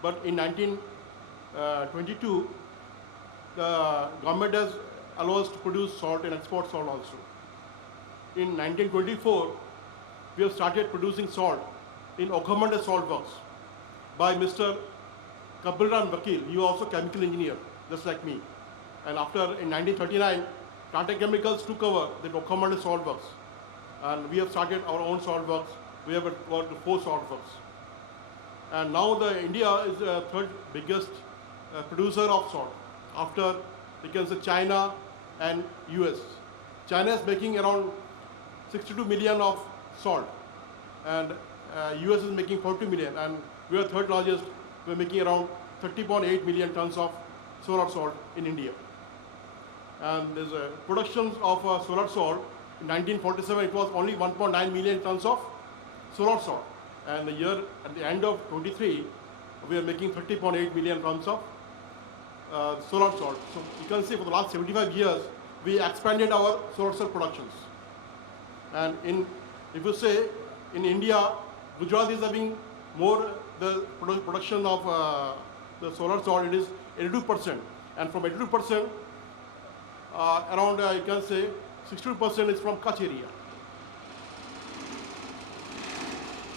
But in 1922, the government has allowed us to produce salt and export salt also. In 1924, we have started producing salt in Okhamanda Salt Works by Mr. Kabilran Vakil. He was also chemical engineer, just like me. And after, in 1939, Tata Chemicals took over the Okhamanda Salt Works. And we have started our own salt works. We have got 4 salt works. And now India is the third biggest producer of salt, after you can say China and US. China is making around 62 million of salt, and US is making 40 million, and we are third largest. We are making around 30.8 million tons of solar salt in India. And there's a production of solar salt. In 1947, it was only 1.9 million tons of solar salt. And at the end of 23, we are making 30.8 million tons of solar salt. So you can see for the last 75 years, we expanded our solar salt productions. And if you say in India, Gujarati is having more the production of the solar salt, it is 82%. And from 82%, around you can say 62% is from Kutch area.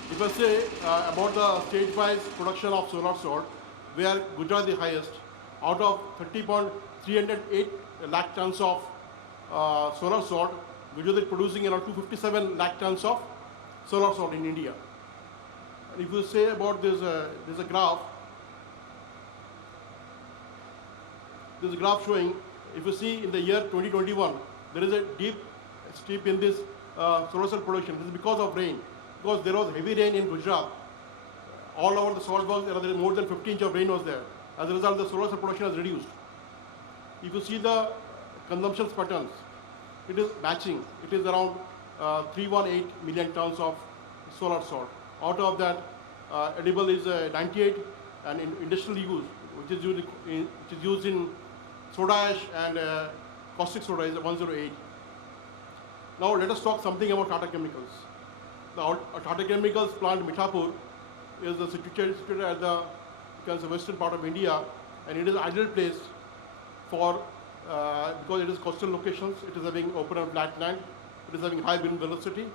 If I say about the state-wise production of solar salt, we are Gujarat the highest. Out of 30.308 lakh tons of solar salt, Gujarat is producing around 257 lakh tons of solar salt in India. And if you say about this, there's a graph. There's a graph showing, if you see in the year 2021, there is a deep steep in this solar cell production. This is because of rain. Because there was heavy rain in Gujarat. All over the salt works, there is more than 50 inches of rain was there. As a result, the solar cell production has reduced. If you see the consumption patterns, it is matching. It is around 318 million tons of solar salt. Out of that, edible is 98, and in industrial use, which is used in soda ash and caustic soda, is 108. Now let us talk something about Tata Chemicals. The Tata Chemicals plant Mithapur is situated at the western part of India, and it is an ideal place for because it is coastal locations. It is having open and flat land. It is having high wind velocity,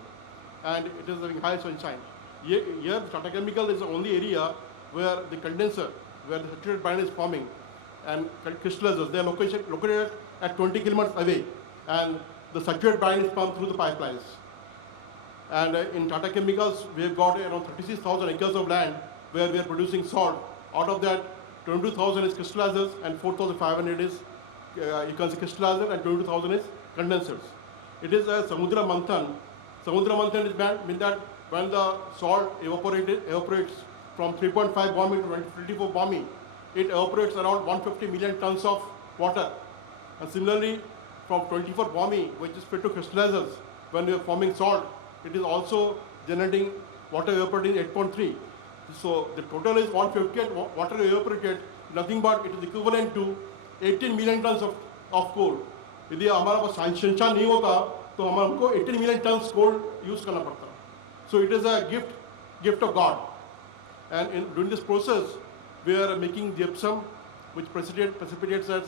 and it is having high sunshine. Here, Tata Chemical is the only area where the condenser, where the saturated brine is forming, and crystallizers, they are located at 20 kilometers away, and the saturated brine is pumped through the pipelines. And in Tata Chemicals, we have got around 36,000 acres of land where we are producing salt. Out of that, 22,000 is crystallizers and 4,500 is you can say crystallizer, and 22,000 is condensers. It is a Samudra Manthan. Samudra Manthan is mean that when the salt evaporates from 3.5 Bomi to 24 Bomi, it evaporates around 150 million tons of water. And similarly, from 24 Bomi, which is fed to crystallizers, when we are forming salt, it is also generating water evaporating 8.3. So the total is 150, and water evaporated, nothing but it is equivalent to 18 million tons of coal. यदि हमारा पास संचार नहीं होता तो हमको 18 million tons coal use करना पड़ता. So it is a gift of God. And during this process, we are making gypsum, which precipitates at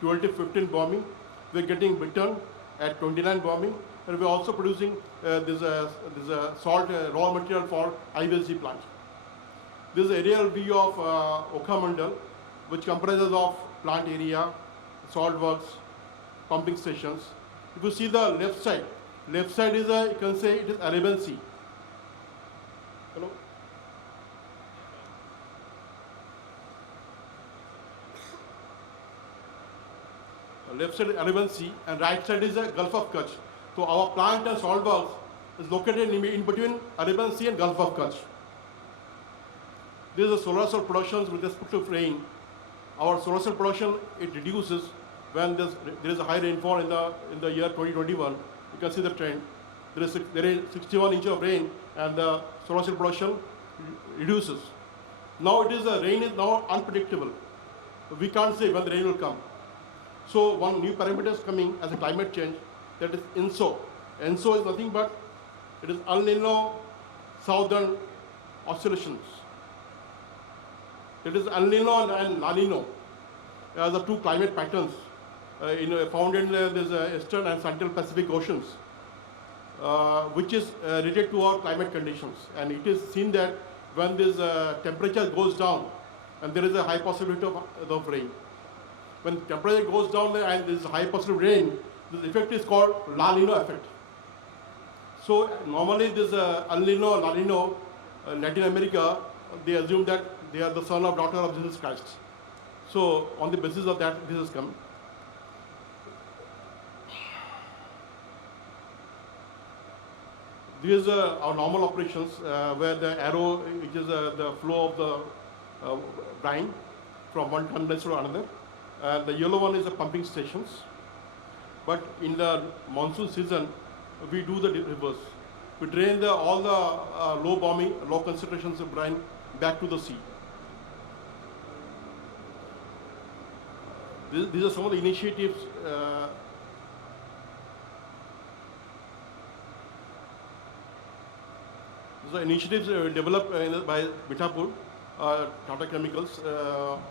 12 to 15 bombing. We are getting bitumen at 29 bombing, and we are also producing this salt raw material for IVSG plant. This is aerial view of Okha Mandal, which comprises of plant area, salt works, pumping stations. If you see the left side is you can say it is Arabian Sea. Hello? Left side is Arabian Sea and right side is the Gulf of Kutch. So our plant and salt works is located in between Arabian Sea and Gulf of Kutch. This is the solar cell production with respect to rain. Our solar cell production, it reduces when there is a high rainfall in the year 2021. You can see the trend. There is 61 inches of rain and the solar cell production reduces. Now rain is now unpredictable. We can't say when the rain will come. So one new parameter is coming as a climate change, that is ENSO. ENSO is nothing but it is El Nino Southern Oscillations. It is El Nino and La Nino as the two climate patterns found in the Eastern and Central Pacific Oceans, which is related to our climate conditions. And it is seen that when this temperature goes down, and there is a high possibility of rain. When temperature goes down and there is a high possibility of rain, this effect is called La Nino effect. So normally this El Nino, La Nino, Latin America, they assume that they are the son or daughter of Jesus Christ. So on the basis of that, this has come. These are our normal operations where the arrow, which is the flow of the brine from one condenser to another. The yellow one is the pumping stations. But in the monsoon season, we do the reverse. We drain all the low bombing, low concentrations of brine back to the sea. These are some of the initiatives. These are initiatives developed by Mithapur, Tata Chemicals,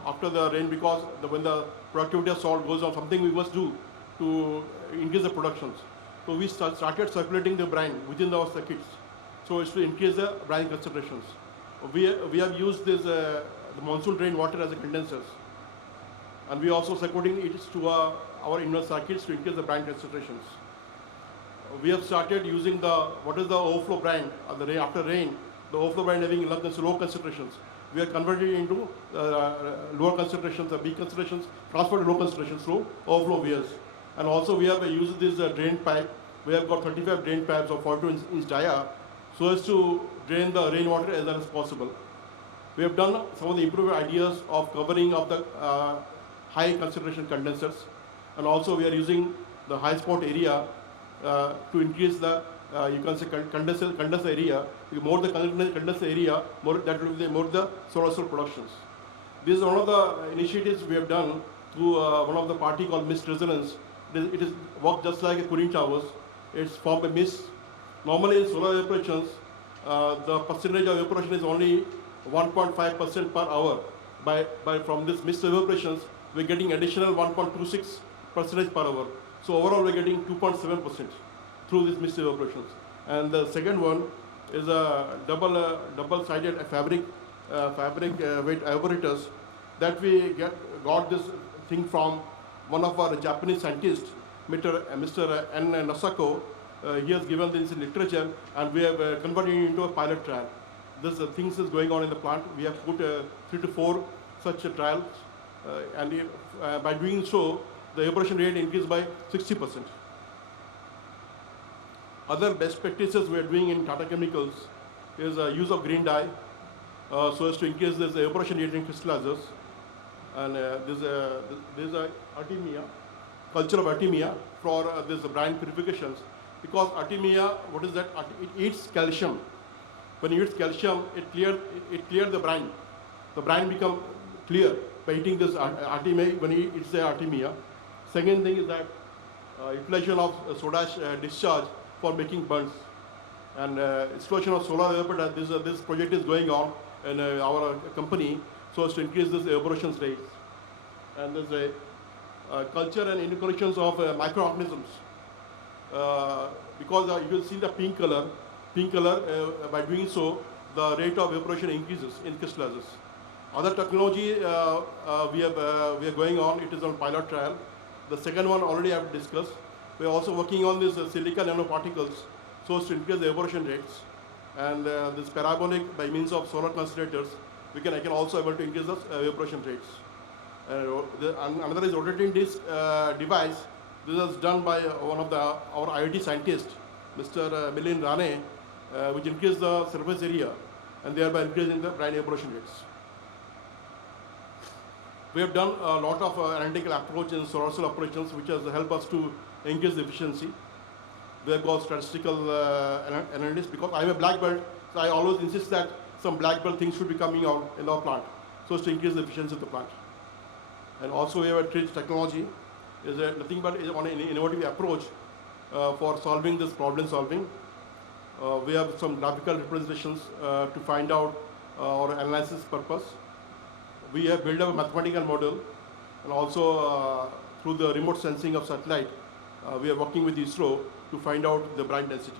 after the rain, because when the productivity of salt goes down, something we must do to increase the productions. So we started circulating the brine within our circuits, so as to increase the brine concentrations. We have used this the monsoon rain water as a condensers, and we also circulating it to our inner circuits to increase the brine concentrations. We have started using the overflow brine after rain, the overflow brine having low concentrations. We are converting it into lower concentrations, B concentrations, transferred to low concentrations through overflow weirs. And also we have used this drain pipe. We have got 35 drain pipes of 42-inch dia, so as to drain the rainwater as well as possible. We have done some of the improved ideas of covering of the high concentration condensers, and also we are using the high spot area to increase the you can say condenser area. The more the condenser area, more that will be more the solar cell productions. This is one of the initiatives we have done through one of the party called mist resonance. It is worked just like a cooling towers. It's formed by mist. Normally in solar evaporations, the percentage of evaporation is only 1.5% per hour. From this mist evaporations, we're getting additional 1.26% per hour. So overall, we're getting 2.7% through this mist evaporations. And the second one is a double-sided fabric weight evaporators that we got this thing from one of our Japanese scientists, Mr. N. Nasako. He has given this in literature, and we have converted it into a pilot trial. This things is going on in the plant. We have put 3 to 4 such trials, and by doing so, the evaporation rate increased by 60%. Other best practices we are doing in Tata Chemicals is use of green dye, so as to increase this evaporation rate in crystallizers. And there's a Artemia, culture of Artemia for this brine purifications. Because Artemia, what is that? It eats calcium. When it eats calcium, it clears the brine. The brine becomes clear by eating this Artemia when it eats the Artemia. Second thing is that utilization of soda ash discharge for making burns. And explosion of solar vapor, this project is going on in our company so as to increase this evaporation rates. And there's a culture and inoculation of microorganisms. Because you will see the pink color, by doing so, the rate of evaporation increases in crystallizers. Other technology we are going on, it is on pilot trial. The second one already I have discussed. We are also working on these silica nanoparticles so as to increase the evaporation rates. And this parabolic by means of solar concentrators, I can also able to increase the evaporation rates. Another is rotating disc device. This is done by one of our IIT scientists, Mr. Milind Rane, which increases the surface area and thereby increasing the brine evaporation rates. We have done a lot of analytical approach in solar cell operations, which has helped us to increase the efficiency. We have got statistical analysis because I am a black belt, so I always insist that some black belt things should be coming out in our plant, so as to increase the efficiency of the plant. And also we have a TRIDGE technology, is nothing but is on an innovative approach for solving this problem solving. We have some graphical representations to find out our analysis purpose. We have built up a mathematical model, and also through the remote sensing of satellite, we are working with ISRO to find out the brine density.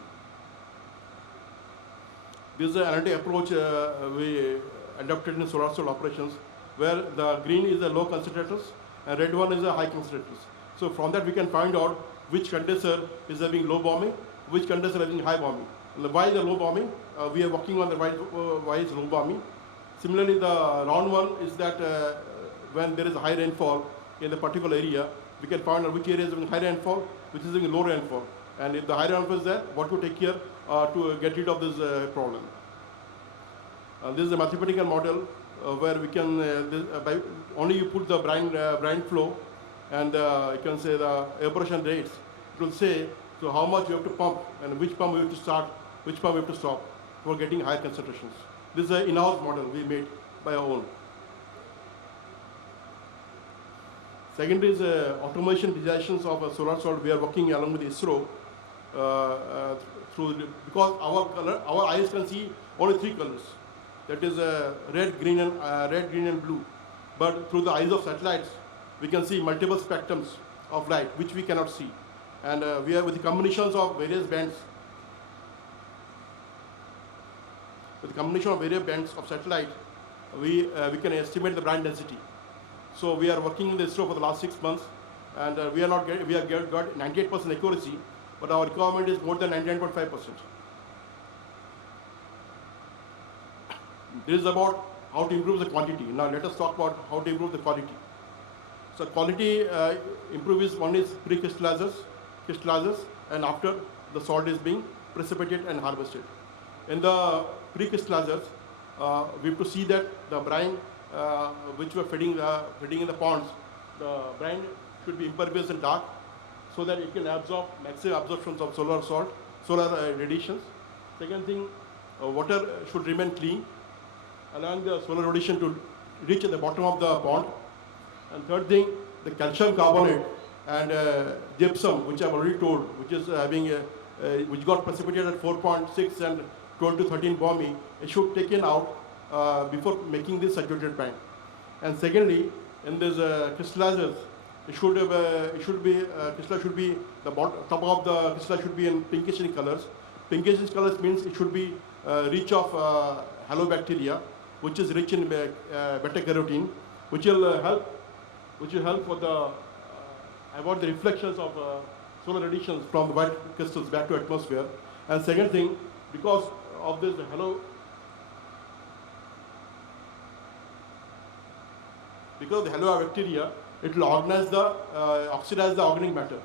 This is an analytic approach we adopted in solar cell operations, where the green is the low concentrators and red one is the high concentrators. So from that we can find out which condenser is having low bombing, which condenser is having high bombing. And why the low bombing? We are working on the why is low bombing. Similarly, the round one is that when there is a high rainfall in the particular area, we can find out which area is having high rainfall, which is having low rainfall. And if the high rainfall is there, what to take care to get rid of this problem. This is a mathematical model where we can, by only you put the brine flow and you can say the evaporation rates, it will say so how much you have to pump and which pump you have to start, which pump you have to stop for getting higher concentrations. This is an in-house model we made by our own. Second is automation digitations of solar salt. We are working along with ISRO because our eyes can see only three colors. That is red, green, and blue. But through the eyes of satellites, we can see multiple spectrums of light, which we cannot see. And we are with the combinations of various bands. With the combination of various bands of satellite, we can estimate the brine density. So we are working in the ISRO for the last 6 months, and we have got 98% accuracy, but our requirement is more than 99.5%. This is about how to improve the quantity. Now let us talk about how to improve the quality. So quality improves, one is pre-crystallizers, and after the salt is being precipitated and harvested. In the pre-crystallizers, we have to see that the brine which we are feeding in the ponds, the brine should be impervious and dark so that it can absorb maximum absorptions of solar radiations. Second thing, water should remain clean, allowing the solar radiation to reach at the bottom of the pond. And third thing, the calcium carbonate and gypsum, which I have already told, which is which got precipitated at 4.6 and 12 to 13 Bomi, it should be taken out before making this saturated brine. And secondly, in these crystallizers, crystal should be the top of the crystal should be in pinkish in colors. Pinkish in colors means it should be rich of halobacteria, which is rich in beta carotene, which will help for the avoid the reflections of solar radiations from the white crystals back to atmosphere. And second thing, because of this because of the halobacteria, it will oxidize the organic matter,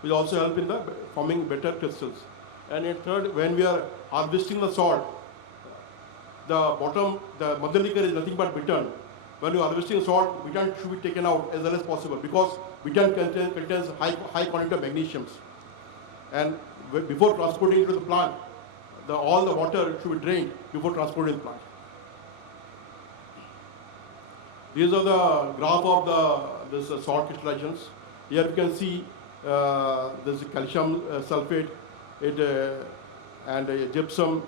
which also help in the forming better crystals. And in third, when we are harvesting the salt, the mother liquor is nothing but bittern. When you are harvesting salt, bittern should be taken out as well as possible because bittern contains high quantity of magnesiums. And before transporting it to the plant, all the water should be drained before transporting the plant. These are the graph of this salt crystallizations. Here you can see there's calcium sulfate, and gypsum,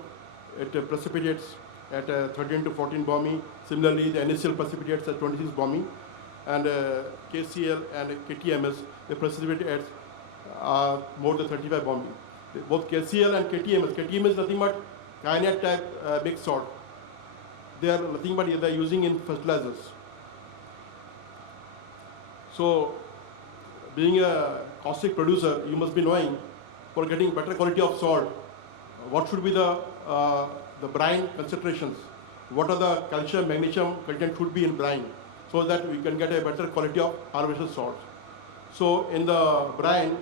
it precipitates at 13 to 14 Bomi. Similarly, the NaCl precipitates at 26 Bomi. And KCl and KTMS, they precipitate at more than 35 Bomi. Both KCl and KTMS is nothing but kyanate type mixed salt. They are nothing but they are using in fertilizers. So, being a caustic producer, you must be knowing, for getting better quality of salt, what should be the brine concentrations, what are the calcium, magnesium content should be in brine, so that we can get a better quality of harvested salt. So in the brine,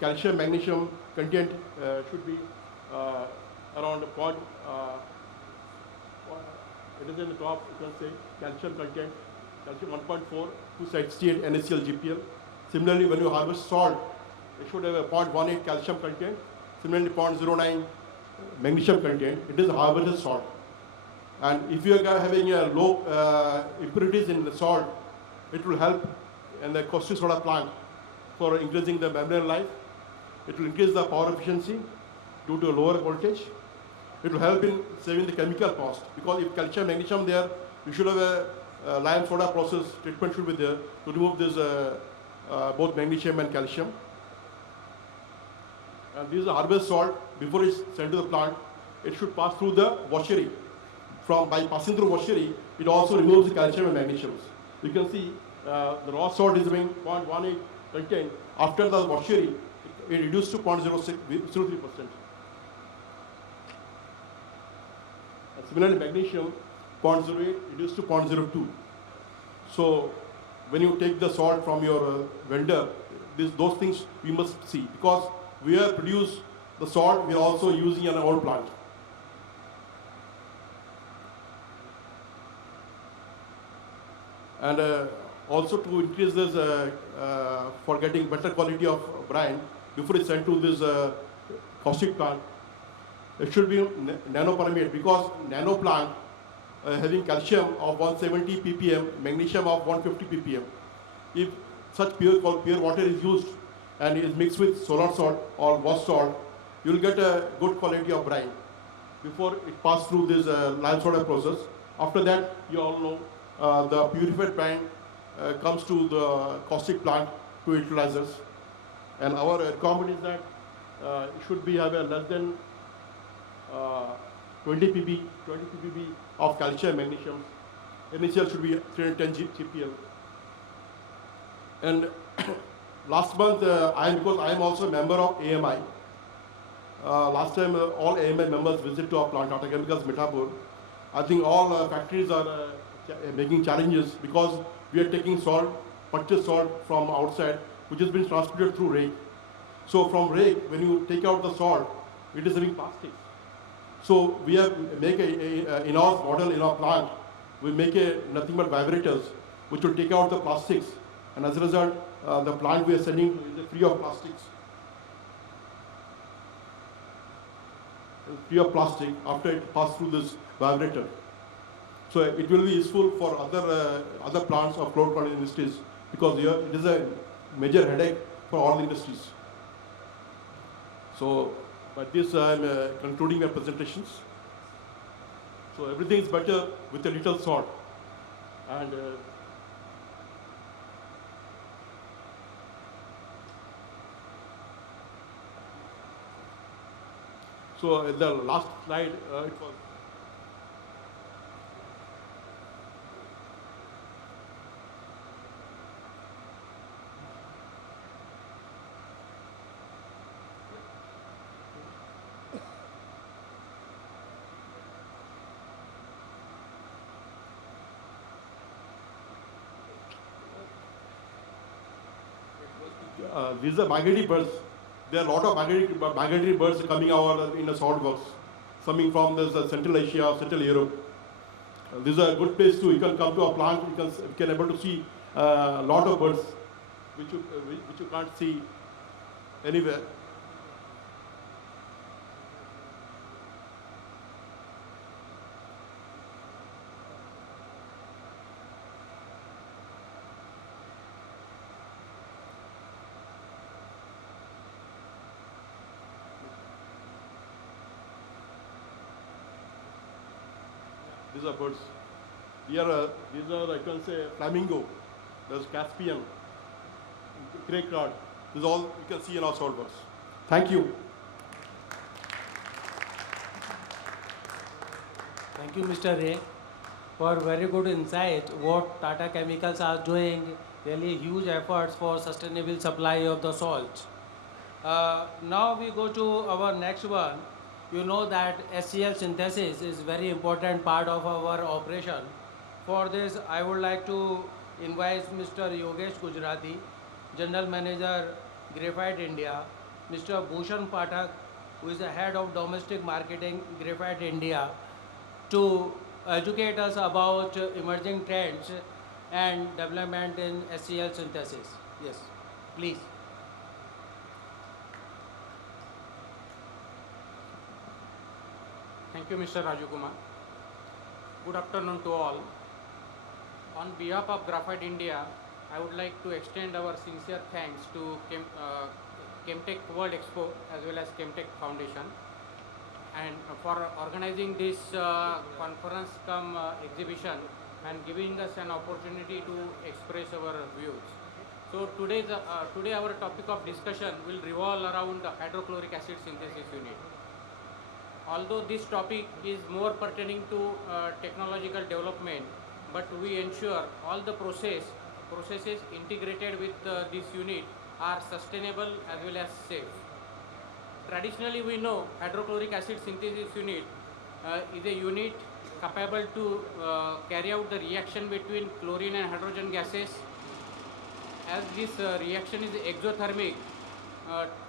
calcium, magnesium content should be around it is in the top, you can say, calcium content, calcium 1.4 to 68 NaCl GPL. Similarly, when you harvest salt, it should have a 0.18 calcium content, similarly 0.09 magnesium content. It is harvested salt. And if you are having a low impurities in the salt, it will help in the caustic soda plant for increasing the membrane life. It will increase the power efficiency due to a lower voltage. It will help in saving the chemical cost, because if calcium, magnesium there, you should have a lime soda process treatment should be there to remove this both magnesium and calcium. And this is a harvest salt. Before it's sent to the plant, it should pass through the washery. By passing through washery, it also removes the calcium and magnesium. You can see the raw salt is having 0.18 content. After the washery, it reduced to 0.03%. Similarly, magnesium 0.08 reduced to 0.02. So when you take the salt from your vendor, those things we must see, because we have produced the salt, we are also using in our own plant. And also to increase this, for getting better quality of brine, before it's sent to this caustic plant, it should be nanopermeate, because nano plant having calcium of 170 ppm, magnesium of 150 ppm. If such pure water is used and is mixed with solar salt or wash salt, you will get a good quality of brine before it passes through this lime soda process. After that, you all know the purified brine comes to the caustic plant to utilizers. And our requirement is that it should be have a less than 20 ppb of calcium, magnesium. NaCl should be 310 GPL. And last month, because I am also a member of AMI. Last time, all AMI members visited to our plant, Tata Chemicals, Mithapur. I think all factories are making challenges, because we are taking salt, purchased salt from outside, which has been transported through rake. So from rake, when you take out the salt, it is having plastics. So we have make a in-house model in our plant. We make nothing but vibrators, which will take out the plastics. And as a result, the plant we are sending is free of plastics. Free of plastic after it passes through this vibrator. So it will be useful for other plants of chloralkali industries, because it is a major headache for all the industries. So by this I am concluding my presentations. So everything is better with a little salt. And so the last slide, it was these are migratory birds. There are a lot of migratory birds coming out in the salt works, coming from this Central Asia, Central Europe. This is a good place too. You can come to a plant. You can able to see a lot of birds, which you can't see anywhere. These are birds. These are, I can say, flamingo. There's Caspian, grey card. This is all you can see in our salt works. Thank you. Thank you, Mr. Ray, for very good insight. What Tata Chemicals are doing, really huge efforts for sustainable supply of the salt. Now we go to our next one. You know that HCl synthesis is very important part of our operation. For this, I would like to invite Mr. Yogesh Gujarati, General Manager, Graphite India, Mr. Bhushan Pathak, who is the Head of Domestic Marketing, Graphite India, to educate us about emerging trends and development in HCl synthesis. Yes, please. Thank you, Mr. Rajeev Kumar. Good afternoon to all. On behalf of Graphite India, I would like to extend our sincere thanks to Chemtech World Expo as well as Chemtech Foundation and for organizing this conference cum exhibition and giving us an opportunity to express our views. So today our topic of discussion will revolve around the hydrochloric acid synthesis unit. Although this topic is more pertaining to technological development, but we ensure all the processes integrated with this unit are sustainable as well as safe. Traditionally, we know hydrochloric acid synthesis unit is a unit capable to carry out the reaction between chlorine and hydrogen gases. As this reaction is exothermic,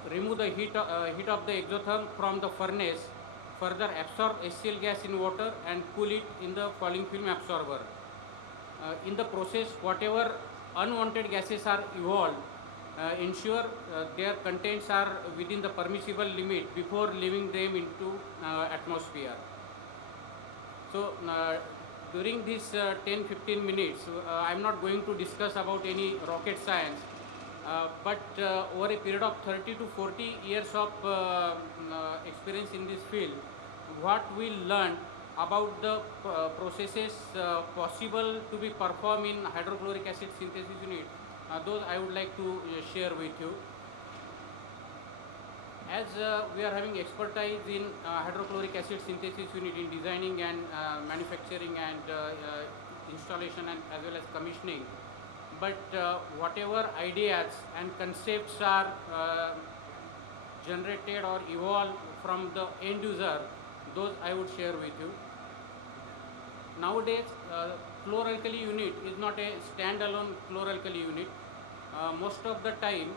remove the heat of the exotherm from the furnace, further absorb HCl gas in water and cool it in the falling film absorber. In the process, whatever unwanted gases are evolved, ensure their contents are within the permissible limit before leaving them into atmosphere. So during this 10-15 minutes, I am not going to discuss about any rocket science, but over a period of 30 to 40 years of experience in this field, what we learned about the processes possible to be performed in hydrochloric acid synthesis unit, those I would like to share with you. As we are having expertise in hydrochloric acid synthesis unit in designing and manufacturing and installation and as well as commissioning, but whatever ideas and concepts are generated or evolved from the end user, those I would share with you. Nowadays, chloralkali unit is not a standalone chloralkali unit. Most of the time,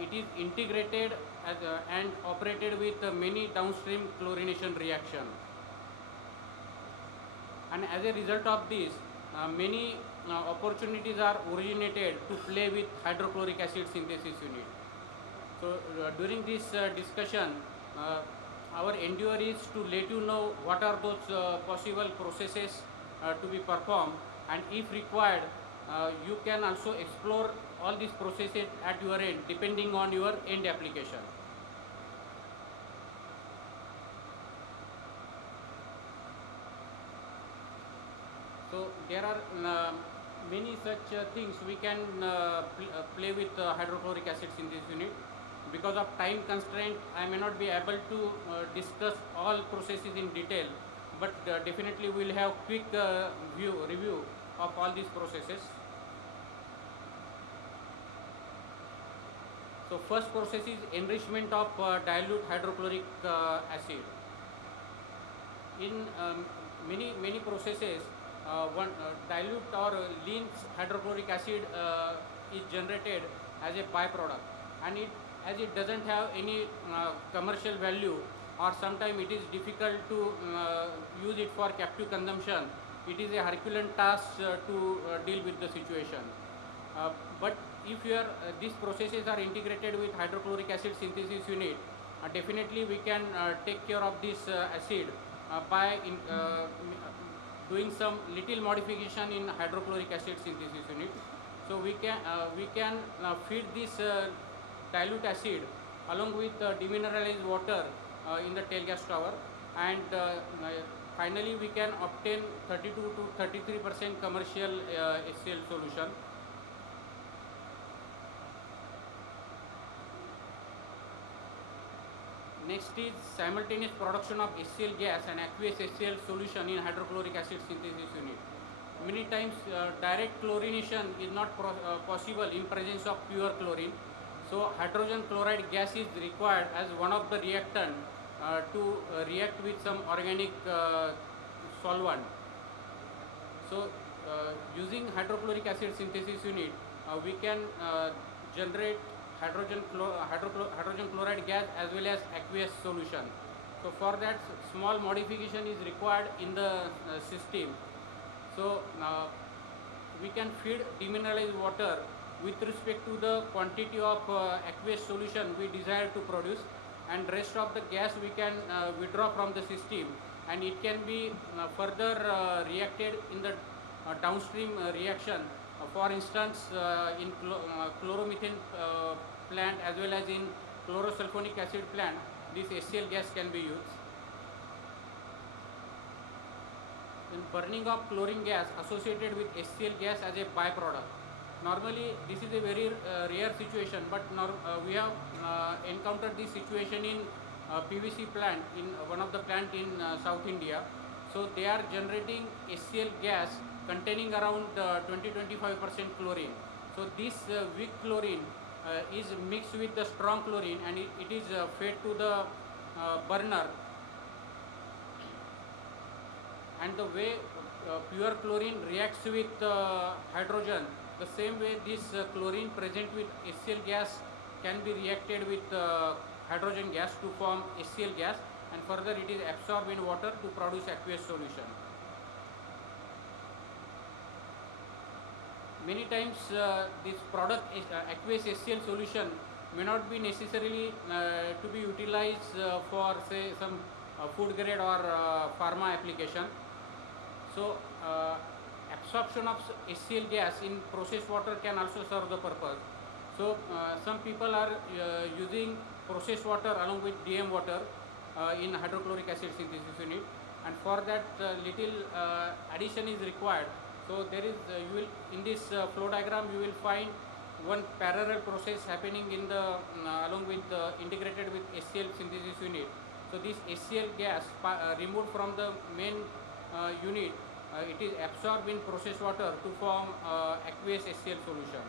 it is integrated and operated with many downstream chlorination reaction. And as a result of this, many opportunities are originated to play with hydrochloric acid synthesis unit. So during this discussion, our endeavor is to let you know what are those possible processes to be performed, and if required, you can also explore all these processes at your end depending on your end application. So there are many such things we can play with hydrochloric acid synthesis unit. Because of time constraint, I may not be able to discuss all processes in detail, but definitely we will have quick review of all these processes. So first process is enrichment of dilute hydrochloric acid. In many processes, one dilute or lean hydrochloric acid is generated as a byproduct, and as it doesn't have any commercial value, or sometimes it is difficult to use it for captive consumption, it is a Herculean task to deal with the situation. But if these processes are integrated with hydrochloric acid synthesis unit, definitely we can take care of this acid by doing some little modification in hydrochloric acid synthesis unit. So we can feed this dilute acid along with demineralized water in the tail gas tower, and finally we can obtain 32 to 33% commercial HCl solution. Next is simultaneous production of HCl gas and aqueous HCl solution in hydrochloric acid synthesis unit. Many times direct chlorination is not possible in presence of pure chlorine. So hydrogen chloride gas is required as one of the reactant to react with some organic solvent. So using hydrochloric acid synthesis unit, we can generate hydrogen chloride gas as well as aqueous solution. So for that, small modification is required in the system. So we can feed demineralized water with respect to the quantity of aqueous solution we desire to produce, and rest of the gas we can withdraw from the system, and it can be further reacted in the downstream reaction. For instance, in chloromethane plant as well as in chlorosulfonic acid plant, this HCl gas can be used. In burning of chlorine gas associated with HCl gas as a byproduct. Normally this is a very rare situation, but we have encountered this situation in PVC plant, in one of the plant in South India. So they are generating HCl gas containing around 20-25% chlorine. So this weak chlorine is mixed with the strong chlorine, and it is fed to the burner. And the way pure chlorine reacts with hydrogen, the same way this chlorine present with HCl gas can be reacted with hydrogen gas to form HCl gas, and further it is absorbed in water to produce aqueous solution. Many times this product aqueous HCl solution may not be necessarily to be utilized for say some food grade or pharma application. So absorption of HCl gas in processed water can also serve the purpose. So some people are using processed water along with DM water in hydrochloric acid synthesis unit, and for that little addition is required. So there is you will in this flow diagram you will find one parallel process happening in the along with integrated with HCl synthesis unit. So this HCl gas removed from the main unit, it is absorbed in processed water to form aqueous HCl solution.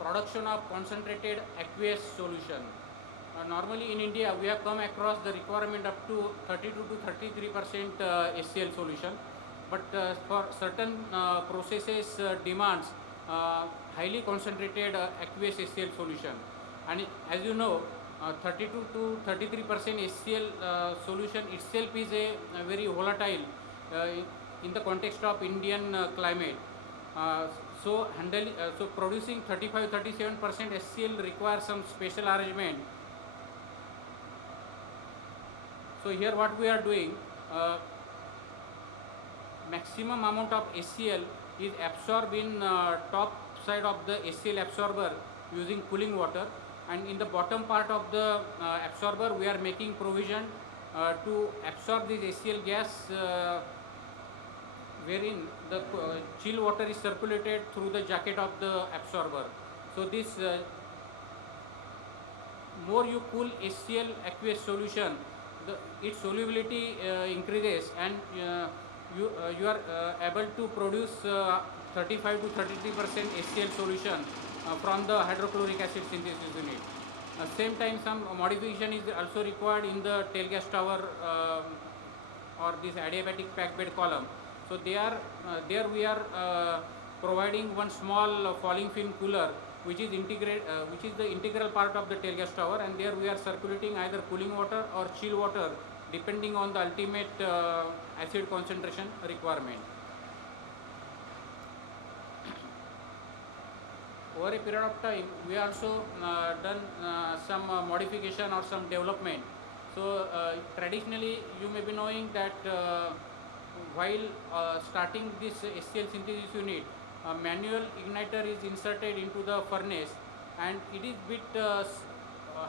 Production of concentrated aqueous solution. Normally in India we have come across the requirement up to 32 to 33% HCl solution, but for certain processes demands highly concentrated aqueous HCl solution, and as you know 32 to 33% HCl solution itself is a very volatile in the context of Indian climate. So producing 35-37% HCl requires some special arrangement. So here what we are doing, maximum amount of HCl is absorbed in top side of the HCl absorber using cooling water, and in the bottom part of the absorber we are making provision to absorb this HCl gas, wherein the chill water is circulated through the jacket of the absorber. So this more you cool HCl aqueous solution, its solubility increases, and you are able to produce 35 to 33% HCl solution from the hydrochloric acid synthesis unit. Same time some modification is also required in the tail gas tower or this adiabatic packed bed column. So there we are providing one small falling film cooler which is the integral part of the tail gas tower, and there we are circulating either cooling water or chill water depending on the ultimate acid concentration requirement. Over a period of time we also done some modification or some development. So traditionally you may be knowing that while starting this HCl synthesis unit, a manual igniter is inserted into the furnace, and it is bit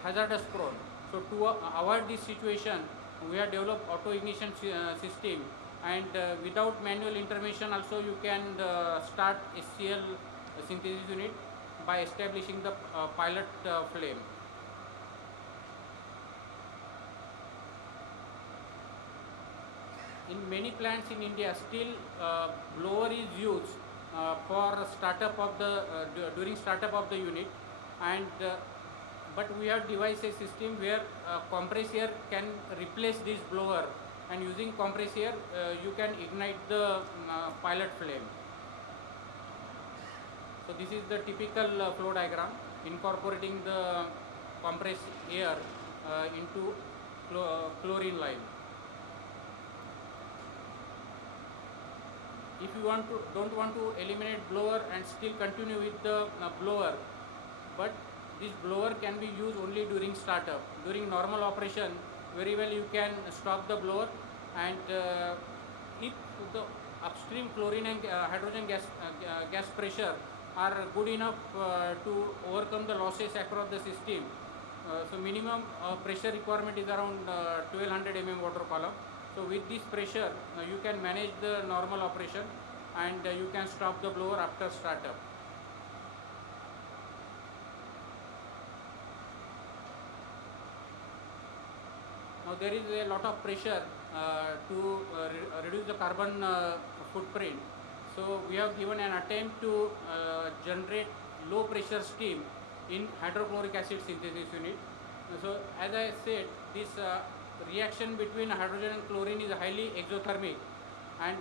hazardous prone. So to avoid this situation, we have developed auto ignition system, and without manual intervention also you can start HCl synthesis unit by establishing the pilot flame. In many plants in India, still blower is used for startup of the during startup of the unit, and but we have devised a system where compressor can replace this blower, and using compressor you can ignite the pilot flame. So this is the typical flow diagram incorporating the compressed air into chlorine line. If you don't want to eliminate blower and still continue with the blower, but this blower can be used only during startup. During normal operation, very well you can stop the blower, and if the upstream chlorine and hydrogen gas pressure are good enough to overcome the losses across the system, so minimum pressure requirement is around 1200 mm water column. So with this pressure, you can manage the normal operation, and you can stop the blower after startup. Now there is a lot of pressure to reduce the carbon footprint. So we have given an attempt to generate low pressure steam in hydrochloric acid synthesis unit. So as I said, this reaction between hydrogen and chlorine is highly exothermic, and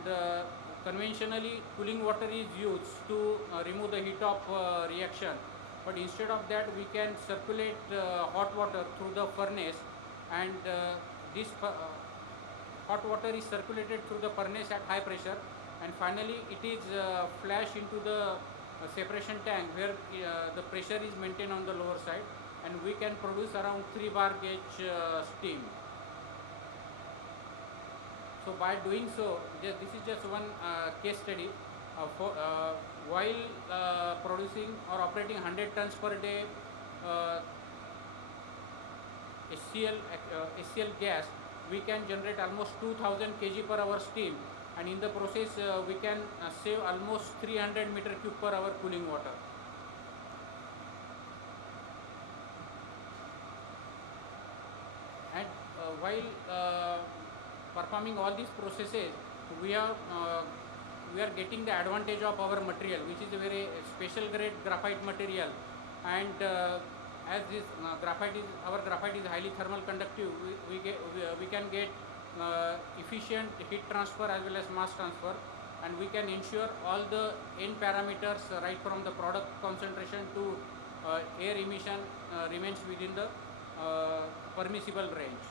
conventionally cooling water is used to remove the heat of reaction, but instead of that we can circulate hot water through the furnace, and this hot water is circulated through the furnace at high pressure, and finally it is flashed into the separation tank where the pressure is maintained on the lower side, and we can produce around 3 bar gauge steam. So by doing so, this is just one case study while producing or operating 100 tons per day HCl gas, we can generate almost 2000 kg per hour steam, and in the process we can save almost 300 meter cube per hour cooling water. And while performing all these processes, we are getting the advantage of our material, which is a very special grade graphite material, and as this our graphite is highly thermal conductive, we can get efficient heat transfer as well as mass transfer, and we can ensure all the N parameters right from the product concentration to air emission remains within the permissible range.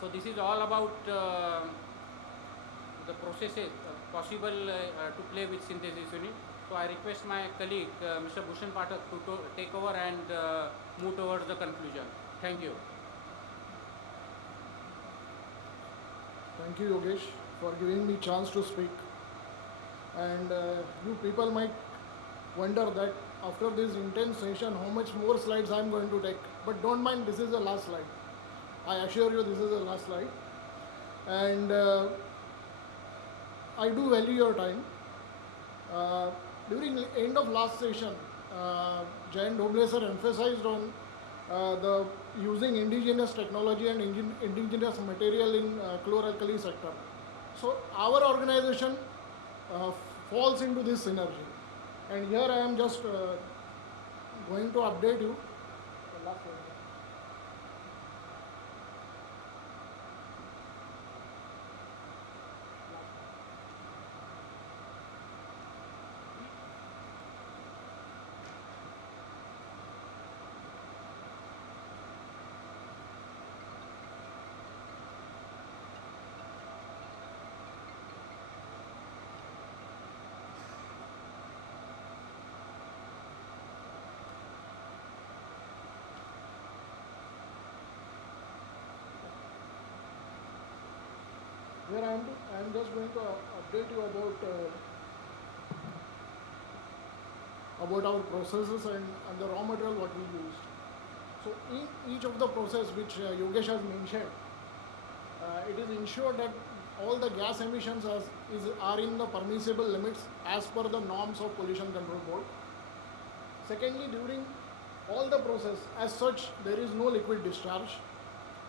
So this is all about the processes possible to play with synthesis unit. So I request my colleague Mr. Bhushan Pathak to take over and move towards the conclusion. Thank you. Thank you, Yogesh, for giving me chance to speak. And you people might wonder that after this intense session, how much more slides I am going to take. But don't mind, this is the last slide. I assure you this is the last slide. And I do value your time. During the end of last session, Jayant Dhoble sir emphasized on the using indigenous technology and indigenous material in chloralkali sector. So our organization falls into this synergy. And here I am just going to update you. Here I am just going to update you about our processes and the raw material what we used. So in each of the process which Yogesh has mentioned, it is ensured that all the gas emissions are in the permissible limits as per the norms of Pollution Control Board. Secondly, during all the process, as such, there is no liquid discharge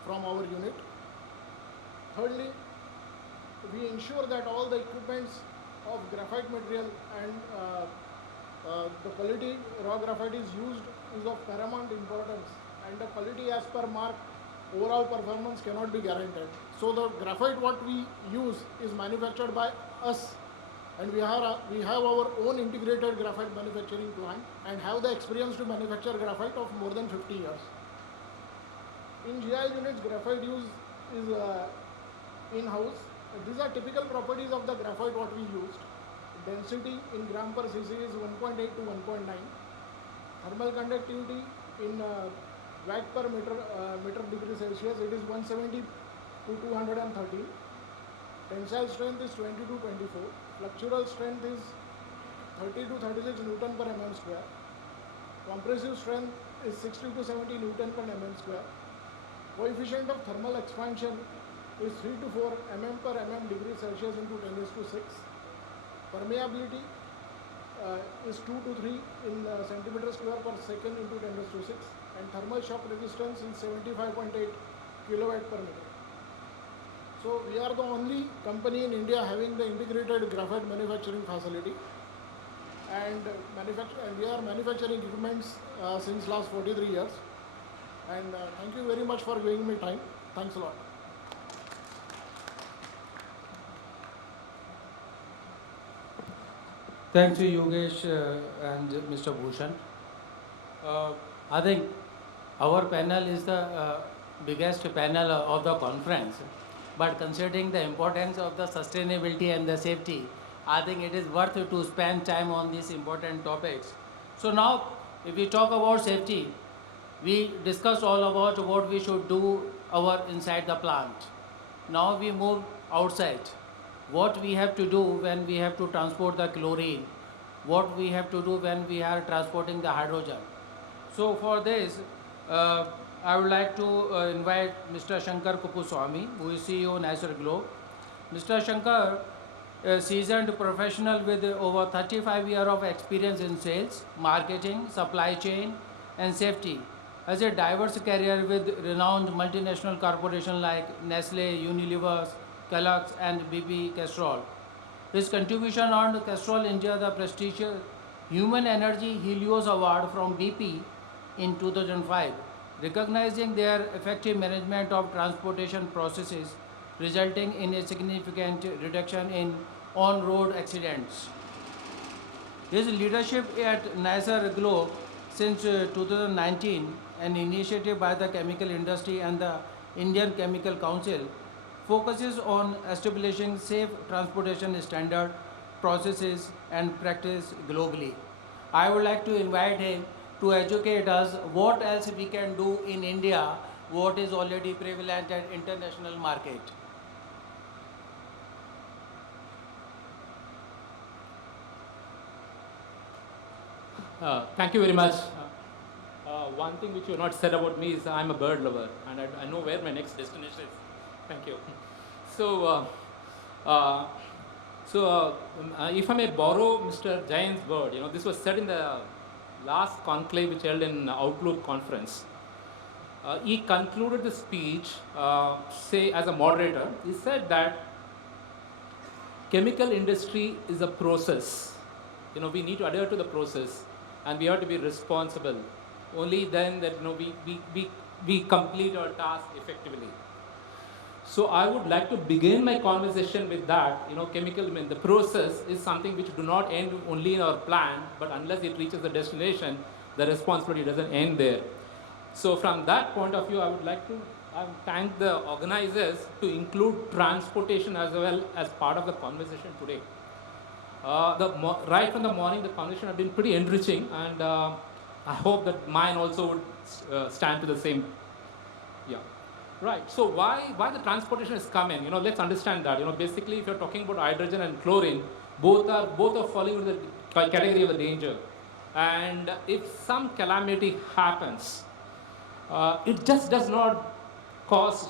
from our unit. Thirdly, we ensure that all the equipments of graphite material and the quality raw graphite is used is of paramount importance, and the quality as per mark overall performance cannot be guaranteed. So the graphite what we use is manufactured by us, and we have our own integrated graphite manufacturing plant and have the experience to manufacture graphite of more than 50 years. In GIL units, graphite use is in-house. These are typical properties of the graphite what we used. Density in gram per cc is 1.8 to 1.9. Thermal conductivity in watt per meter degree Celsius, it is 170 to 230. Tensile strength is 20 to 24. Flexural strength is 30 to 36 Newton per mm square. Compressive strength is 60 to 70 Newton per mm square. Coefficient of thermal expansion is 3 to 4 mm per mm degree Celsius into 10 raised to 6. Permeability is 2 to 3 in centimeter square per second into 10 raised to 6, and thermal shock resistance is 75.8 kilowatt per meter. So we are the only company in India having the integrated graphite manufacturing facility, and we are manufacturing equipments since last 43 years. And thank you very much for giving me time. Thanks a lot. Thanks to Yogesh and Mr. Bhushan. I think our panel is the biggest panel of the conference, but considering the importance of the sustainability and the safety, I think it is worth to spend time on these important topics. So now, if we talk about safety, we discussed all about what we should do inside the plant. Now we move outside. What we have to do when we have to transport the chlorine, what we have to do when we are transporting the hydrogen. So for this, I would like to invite Mr. Shanker Kuppuswamy, who is CEO Nicer Globe. Mr. Shanker, a seasoned professional with over 35 years of experience in sales, marketing, supply chain, and safety, has a diverse career with renowned multinational corporations like Nestle, Unilever, Kellogg's, and BP Castrol. His contribution earned Castrol India the prestigious Human Energy Helios Award from BP in 2005, recognizing their effective management of transportation processes, resulting in a significant reduction in on-road accidents. His leadership at Nicer Globe since 2019, an initiative by the chemical industry and the Indian Chemical Council, focuses on establishing safe transportation standard, processes, and practice globally. I would like to invite him to educate us what else we can do in India, what is already prevalent at international market. Thank you very much. One thing which you have not said about me is I'm a bird lover, and I know where my next destination is. Thank you. So, if I may borrow Mr. Jain's word, this was said in the last conclave which held in Outlook conference. He concluded the speech, say as a moderator, he said that chemical industry is a process. We need to adhere to the process, and we have to be responsible. Only then that we complete our task effectively. So I would like to begin my conversation with that. The process is something which do not end only in our plant, but unless it reaches the destination, the responsibility doesn't end there. So from that point of view, I would like to thank the organizers to include transportation as well as part of the conversation today. Right from the morning, the conversation has been pretty enriching, and I hope that mine also would stand to the same. Yeah. Right. So why the transportation is coming? Let's understand that. Basically, if you're talking about hydrogen and chlorine, both are falling into the category of the danger. And if some calamity happens, it just does not cause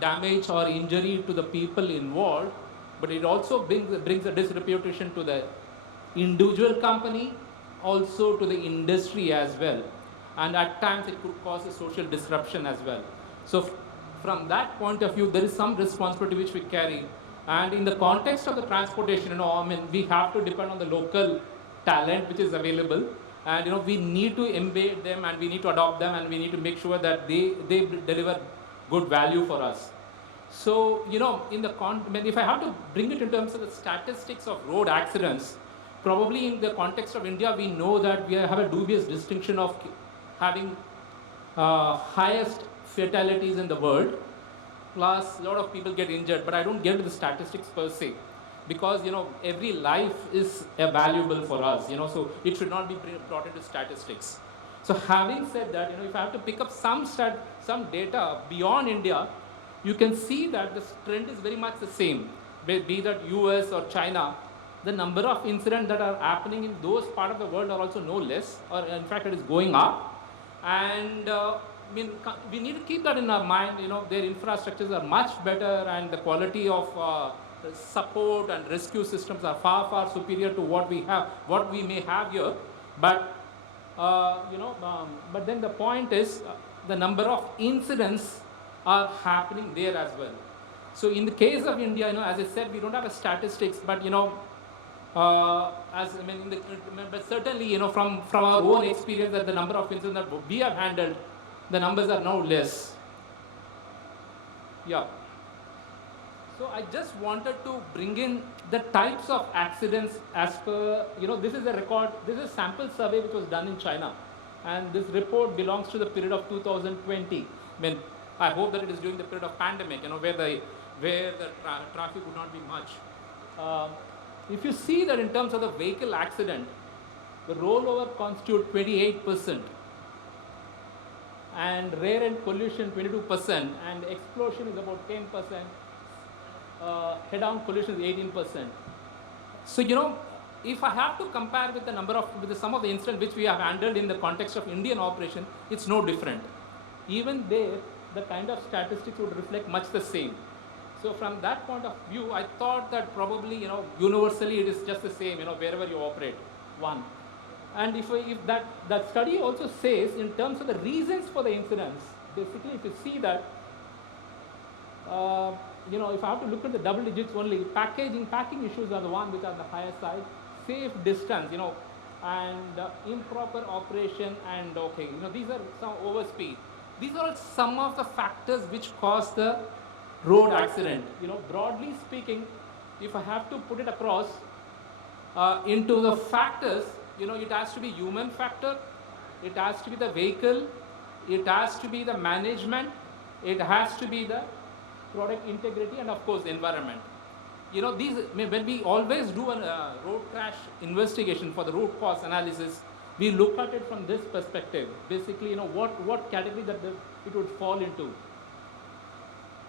damage or injury to the people involved, but it also brings a disreputation to the individual company, also to the industry as well. And at times it could cause a social disruption as well. So from that point of view, there is some responsibility which we carry. And in the context of the transportation, we have to depend on the local talent which is available. And we need to embed them, and we need to adopt them, and we need to make sure that they deliver good value for us. So, if I have to bring it in terms of the statistics of road accidents, probably in the context of India, we know that we have a dubious distinction of having highest fatalities in the world, plus a lot of people get injured, but I don't get into the statistics per se, because every life is valuable for us, so it should not be brought into statistics. So having said that, if I have to pick up some data beyond India, you can see that the trend is very much the same, be that US or China. The number of incidents that are happening in those part of the world are also no less, or in fact it is going up. And we need to keep that in our mind. Their infrastructures are much better, and the quality of support and rescue systems are far, far superior to what we may have here. But but then the point is, the number of incidents are happening there as well. So in the case of India, as I said, we don't have a statistics, but but certainly, from our own experience, that the number of incidents that we have handled, the numbers are now less. Yeah. So I just wanted to bring in the types of accidents as per, this is a record, this is a sample survey which was done in China. And this report belongs to the period of 2020. I hope that it is during the period of pandemic, where the traffic would not be much. If you see that in terms of the vehicle accident, the rollover constitute 28%, and rear end collision 22%, and explosion is about 10%, head-on collision is 18%. So if I have to compare with the some of the incidents which we have handled in the context of Indian operation, it's no different. Even there, the kind of statistics would reflect much the same. So from that point of view, I thought that probably, universally it is just the same, wherever you operate, one. And if that study also says, in terms of the reasons for the incidents, basically if you see that, if I have to look at the double digits only, packing issues are the one which are on the higher side, safe distance, and improper operation, and these are some overspeed. These are some of the factors which cause the road accident. Broadly speaking, if I have to put it across into the factors, it has to be human factor, it has to be the vehicle, it has to be the management, it has to be the product integrity, and of course the environment. When we always do a road crash investigation for the root cause analysis, we look at it from this perspective. Basically, what category that it would fall into.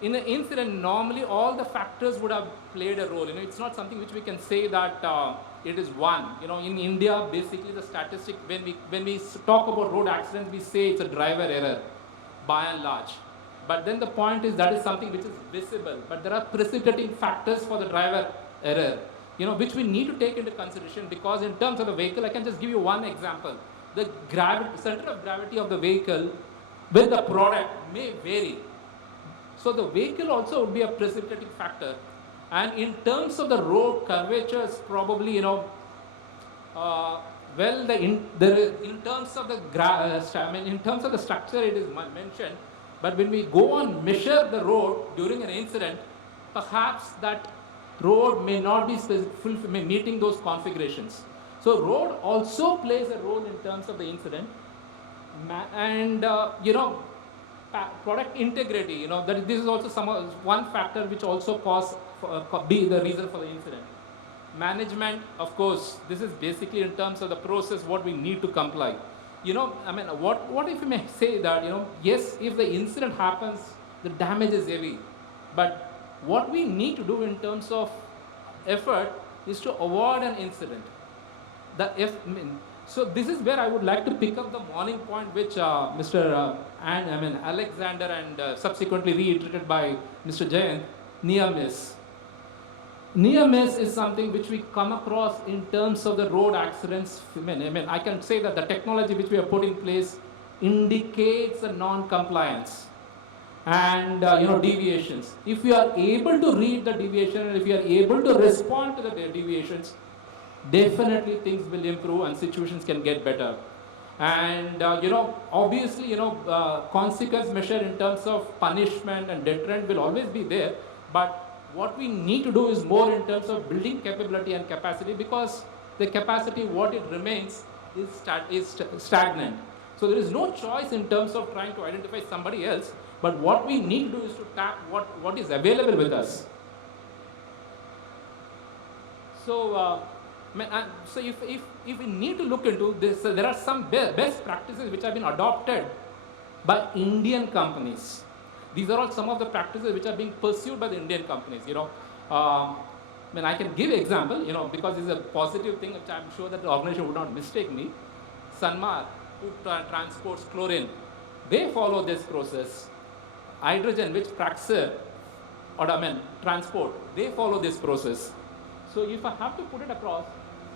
In an incident, normally all the factors would have played a role. It's not something which we can say that it is one. In India, basically the statistic, when we talk about road accidents, we say it's a driver error, by and large. But then the point is that is something which is visible. But there are precipitating factors for the driver error, which we need to take into consideration, because in terms of the vehicle, I can just give you one example. The center of gravity of the vehicle with the product may vary. So the vehicle also would be a precipitating factor. And in terms of the road curvatures, probably, in terms of the structure, it is mentioned. But when we go and measure the road during an incident, perhaps that road may not be meeting those configurations. So road also plays a role in terms of the incident. And, product integrity, that this is also one factor which also be the reason for the incident. Management, of course, this is basically in terms of the process what we need to comply. What if you may say that, yes, if the incident happens, the damage is heavy. But what we need to do in terms of effort is to avoid an incident. So this is where I would like to pick up the morning point which Alexander and subsequently reiterated by Mr. Jayan, near miss. Near miss is something which we come across in terms of the road accidents. I can say that the technology which we have put in place indicates a non-compliance and deviations. If we are able to read the deviation and if we are able to respond to the deviations, definitely things will improve and situations can get better. And obviously consequence measure in terms of punishment and deterrent will always be there, but what we need to do is more in terms of building capability and capacity, because the capacity, what it remains is stagnant. So there is no choice in terms of trying to identify somebody else, but what we need to do is to tap what is available with us. So so if we need to look into this, there are some best practices which have been adopted by Indian companies. These are all some of the practices which are being pursued by the Indian companies. I can give an example, because it's a positive thing, which I'm sure that the organization would not mistake me. Sanmar, who transports chlorine, they follow this process. Hydrogen, which Praxair, transport, they follow this process. So if I have to put it across,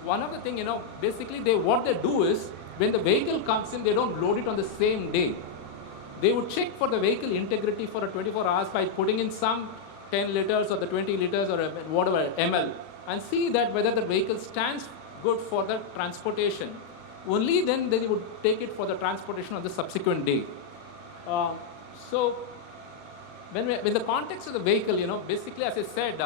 one of the things, basically what they do is, when the vehicle comes in, they don't load it on the same day. They would check for the vehicle integrity for 24 hours by putting in some 10 liters or the 20 liters or whatever ml, and see that whether the vehicle stands good for the transportation. Only then they would take it for the transportation of the subsequent day. So when the context of the vehicle, basically, as I said,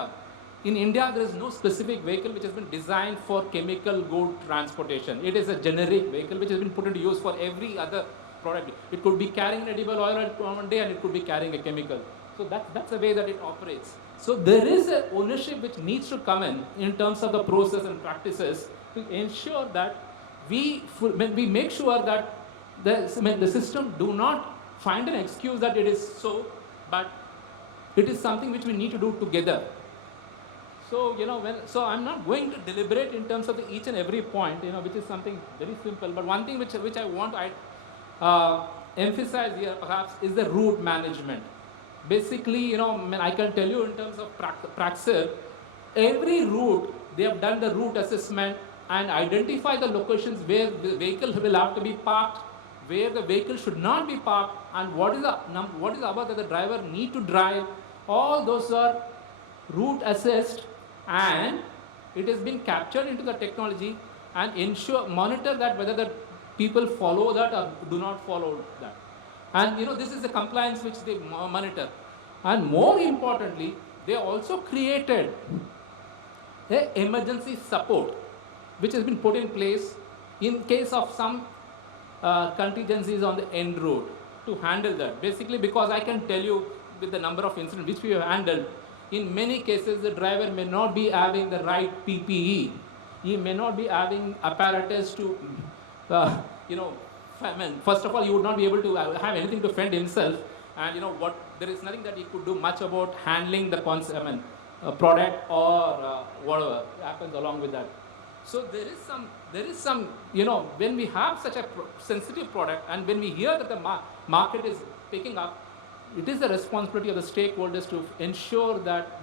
in India, there is no specific vehicle which has been designed for chemical good transportation. It is a generic vehicle which has been put into use for every other product. It could be carrying an edible oil at one day and it could be carrying a chemical. So that's the way that it operates. So there is an ownership which needs to come in terms of the process and practices to ensure that we make sure that the system do not find an excuse that it is so, but it is something which we need to do together. So, so I'm not going to deliberate in terms of each and every point, which is something very simple. But one thing which I want to emphasize here perhaps is the route management. Basically, I can tell you in terms of Praxair, every route, they have done the route assessment and identify the locations where the vehicle will have to be parked, where the vehicle should not be parked, and what is the hour that the driver need to drive. All those are route assessed, and it has been captured into the technology and monitor that whether the people follow that or do not follow that. And this is the compliance which they monitor. And more importantly, they also created an emergency support which has been put in place in case of some contingencies on the end road to handle that. Basically, because I can tell you with the number of incidents which we have handled, in many cases the driver may not be having the right PPE. He may not be having apparatus to, first of all, he would not be able to have anything to fend himself, and there is nothing that he could do much about handling the product or whatever happens along with that. So there is some, when we have such a sensitive product and when we hear that the market is picking up, it is the responsibility of the stakeholders to ensure that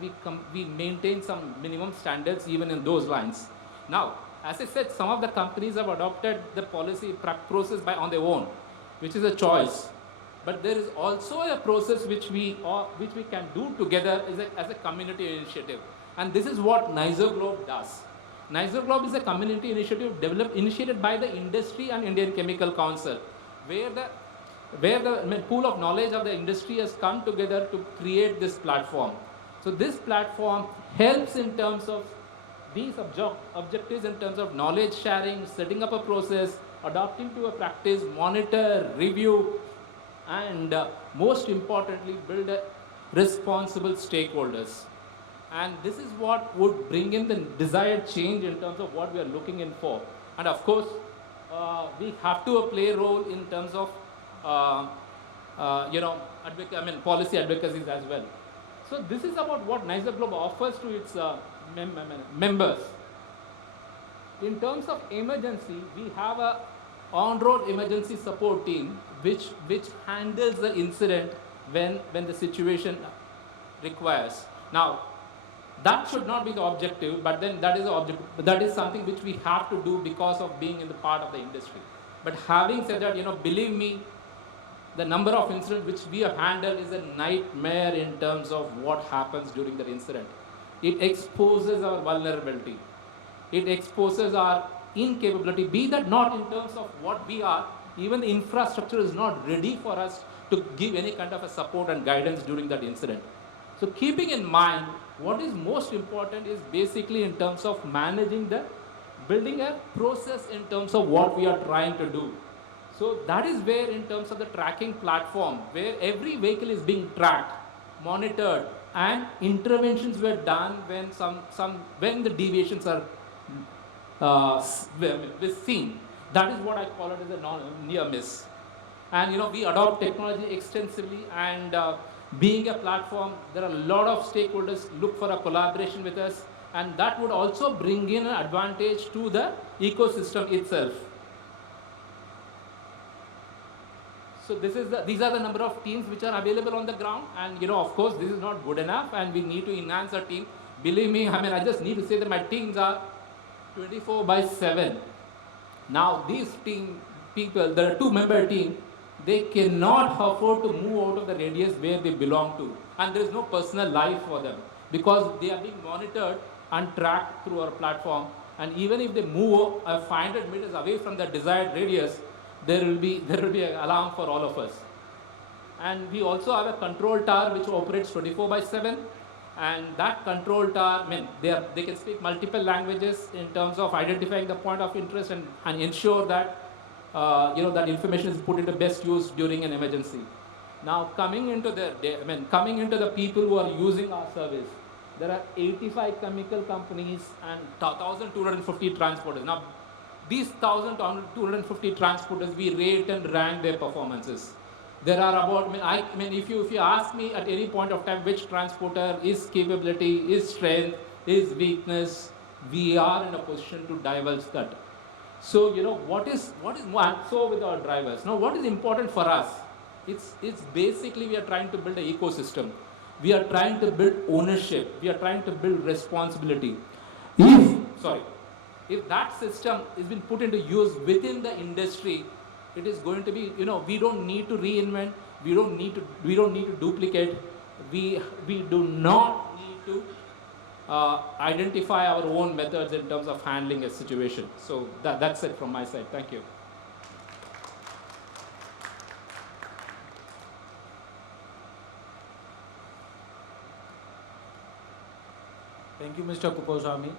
we maintain some minimum standards even in those lines. Now, as I said, some of the companies have adopted the policy process on their own, which is a choice. But there is also a process which we can do together as a community initiative. And this is what Globe does. Globe is a community initiative initiated by the industry and Indian Chemical Council, where the pool of knowledge of the industry has come together to create this platform. So this platform helps in terms of these objectives, in terms of knowledge sharing, setting up a process, adopting to a practice, monitor, review, and most importantly, build a responsible stakeholders. And this is what would bring in the desired change in terms of what we are looking in for. And of course, we have to play a role in terms of policy advocacies as well. So this is about what Globe offers to its members. in terms of emergency, we have a on-road emergency support team which handles the incident when the situation requires. Now, that should not be the objective, but then that is the objective. That is something which we have to do because of being in the part of the industry. But having said that, believe me, the number of incidents which we have handled is a nightmare in terms of what happens during that incident. It exposes our vulnerability. It exposes our incapability, be that not in terms of what we are, even the infrastructure is not ready for us to give any kind of a support and guidance during that incident. So keeping in mind, what is most important is basically in terms of building a process in terms of what we are trying to do. So that is where in terms of the tracking platform, where every vehicle is being tracked, monitored, and interventions were done when the deviations are seen. That is what I call it as a near miss. And we adopt technology extensively, and being a platform, there are a lot of stakeholders look for a collaboration with us, and that would also bring in an advantage to the ecosystem itself. So these are the number of teams which are available on the ground, and of course this is not good enough, and we need to enhance our team. Believe me, I just need to say that my teams are 24/7. Now these people, the 2-member team, they cannot afford to move out of the radius where they belong to, and there is no personal life for them because they are being monitored and tracked through our platform. And even if they move 500 meters away from the desired radius, there will be an alarm for all of us. And we also have a control tower which operates 24/7. And that control tower, they can speak multiple languages in terms of identifying the point of interest and ensure that that information is put into best use during an emergency. Now coming into the people who are using our service, there are 85 chemical companies and 1,250 transporters. Now these 1,250 transporters, we rate and rank their performances. There are about, if you ask me at any point of time which transporter is capability, is strength, is weakness, we are in a position to divulge that. So what is one? So with our drivers, now what is important for us? It's basically we are trying to build an ecosystem. We are trying to build ownership. We are trying to build responsibility. If that system is being put into use within the industry, it is going to be, we don't need to reinvent, we don't need to duplicate, we do not need to identify our own methods in terms of handling a situation. So that's it from my side. Thank you. Thank you, Mr. Kuppuswamy,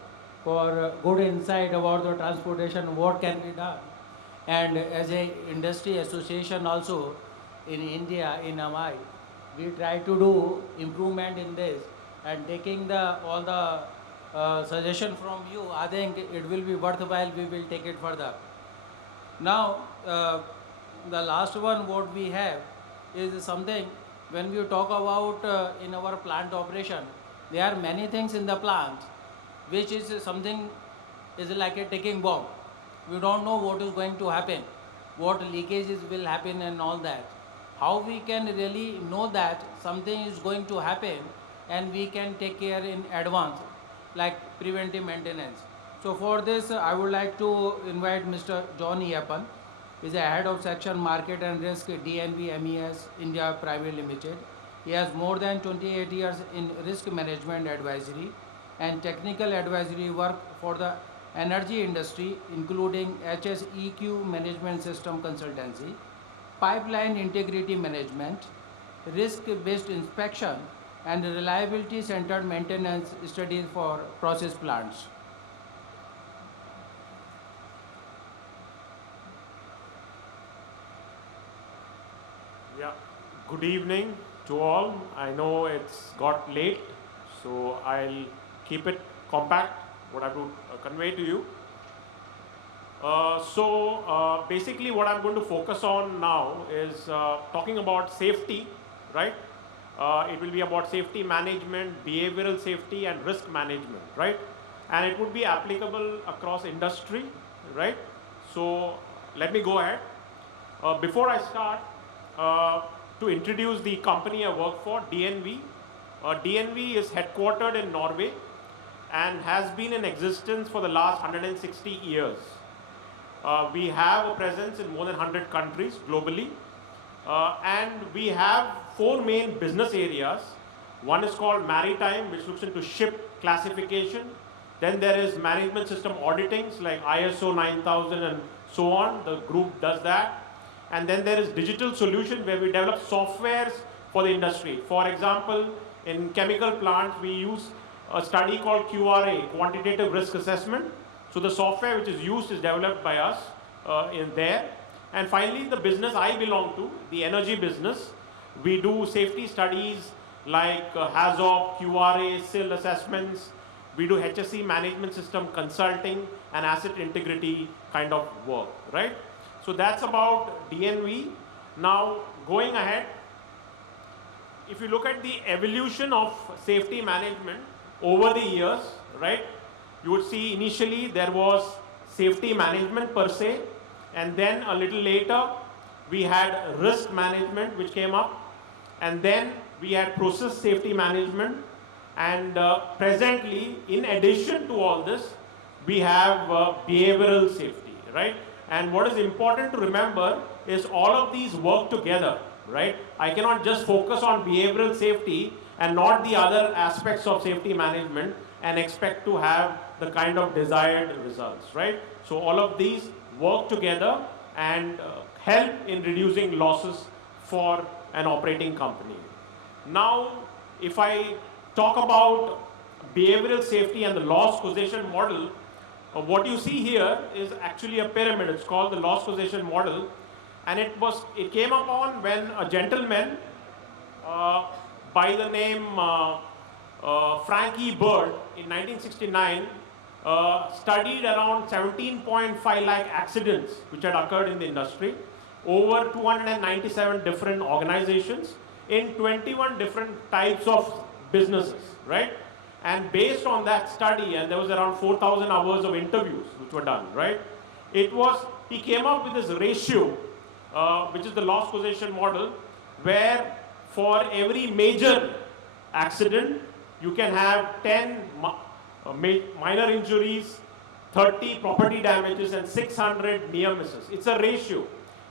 for good insight about the transportation, what can be done. And as a industry association also in India, in AMI, we try to do improvement in this, and taking all the suggestion from you, I think it will be worthwhile, we will take it further. Now, the last one what we have is something, when we talk about in our plant operation, there are many things in the plant which is something is like a ticking bomb. We don't know what is going to happen, what leakages will happen and all that. How we can really know that something is going to happen and we can take care in advance, like preventive maintenance. So for this, I would like to invite Mr. John Yappan. He is a head of section Market and Risk DNB MES India Private Limited. He has more than 28 years in risk management advisory and technical advisory work for the energy industry, including HSEQ management system consultancy, pipeline integrity management, risk-based inspection, and reliability-centered maintenance studies for process plants. Yeah, good evening to all. I know it's got late, so I'll keep it compact, what I have to convey to you. Basically what I'm going to focus on now is talking about safety, right? It will be about safety management, behavioral safety and risk management, right? and it would be applicable across industry, right? So let me go ahead. Before I start, to introduce the company I work for, DNV. DNV is headquartered in Norway and has been in existence for the last 160 years. We have a presence in more than 100 countries globally, and we have 4 main business areas. One is called maritime, which looks into ship classification. Then there is management system auditings like ISO 9000 and so on. The group does that. And then there is digital solution where we develop softwares for the industry. For example, in chemical plants, we use a study called QRA, Quantitative Risk Assessment. So the software which is used is developed by us in there. And finally, the business I belong to, the energy business, we do safety studies like HAZOP, QRA, SIL assessments. We do HSE management system consulting and asset integrity kind of work, right? So that's about DNV. Now, going ahead, if you look at the evolution of safety management over the years, right, you would see initially there was safety management per se, and then a little later we had risk management which came up, and then we had process safety management, and presently, in addition to all this, we have behavioral safety, right? And what is important to remember is all of these work together, right? I cannot just focus on behavioral safety and not the other aspects of safety management and expect to have the kind of desired results, right? So all of these work together and help in reducing losses for an operating company. Now, if I talk about behavioral safety and the loss causation model, what you see here is actually a pyramid. It's called the loss causation model, and it came upon when a gentleman by the name Frankie Bird in 1969 studied around 17.5 lakh accidents which had occurred in the industry over 297 different organizations in 21 different types of businesses, right? And based on that study, and there was around 4,000 hours of interviews which were done, right? He came up with this ratio, which is the loss causation model, where for every major accident, you can have 10 minor injuries, 30 property damages, and 600 near misses. It's a ratio.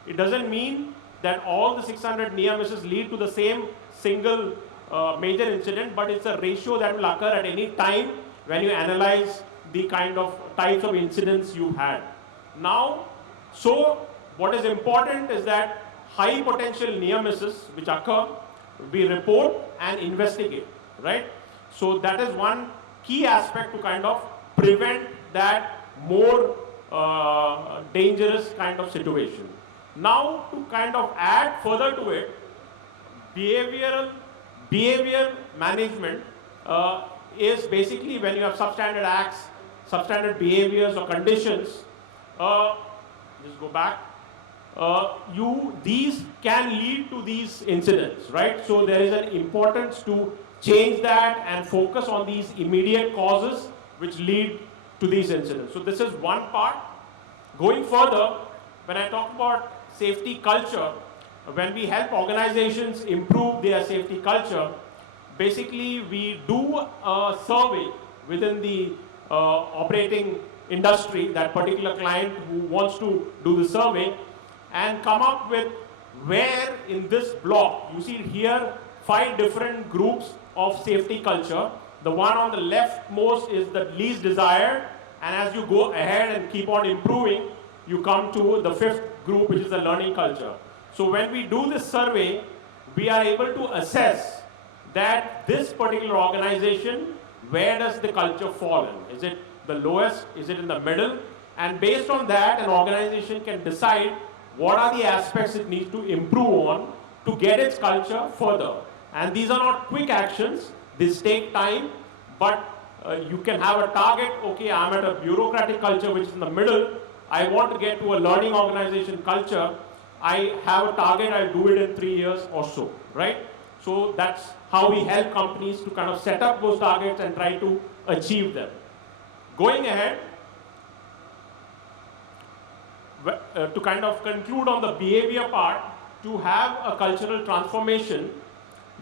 It doesn't mean that all the 600 near misses lead to the same single major incident, but it's a ratio that will occur at any time when you analyze the kind of types of incidents you had. Now, so what is important is that high potential near misses which occur, we report and investigate, right? So that is one key aspect to kind of prevent that more dangerous kind of situation. Now, to kind of add further to it, behavior management is basically when you have substandard acts, substandard behaviors or conditions. Just go back. These can lead to these incidents, right? So there is an importance to change that and focus on these immediate causes which lead to these incidents. So this is one part. Going further, when I talk about safety culture, when we help organizations improve their safety culture, basically we do a survey within the operating industry, that particular client who wants to do the survey, and come up with where in this block, you see here 5 different groups of safety culture. The one on the leftmost is the least desired, and as you go ahead and keep on improving, you come to the 5th group, which is the learning culture. So when we do this survey, we are able to assess that this particular organization, where does the culture fall in? Is it the lowest? Is it in the middle? And based on that, an organization can decide what are the aspects it needs to improve on to get its culture further. And these are not quick actions. These take time, but you can have a target. Okay, I'm at a bureaucratic culture which is in the middle. I want to get to a learning organization culture. I have a target, I'll do it in 3 years or so, right? So that's how we help companies to kind of set up those targets and try to achieve them. Going ahead, to kind of conclude on the behavior part, to have a cultural transformation,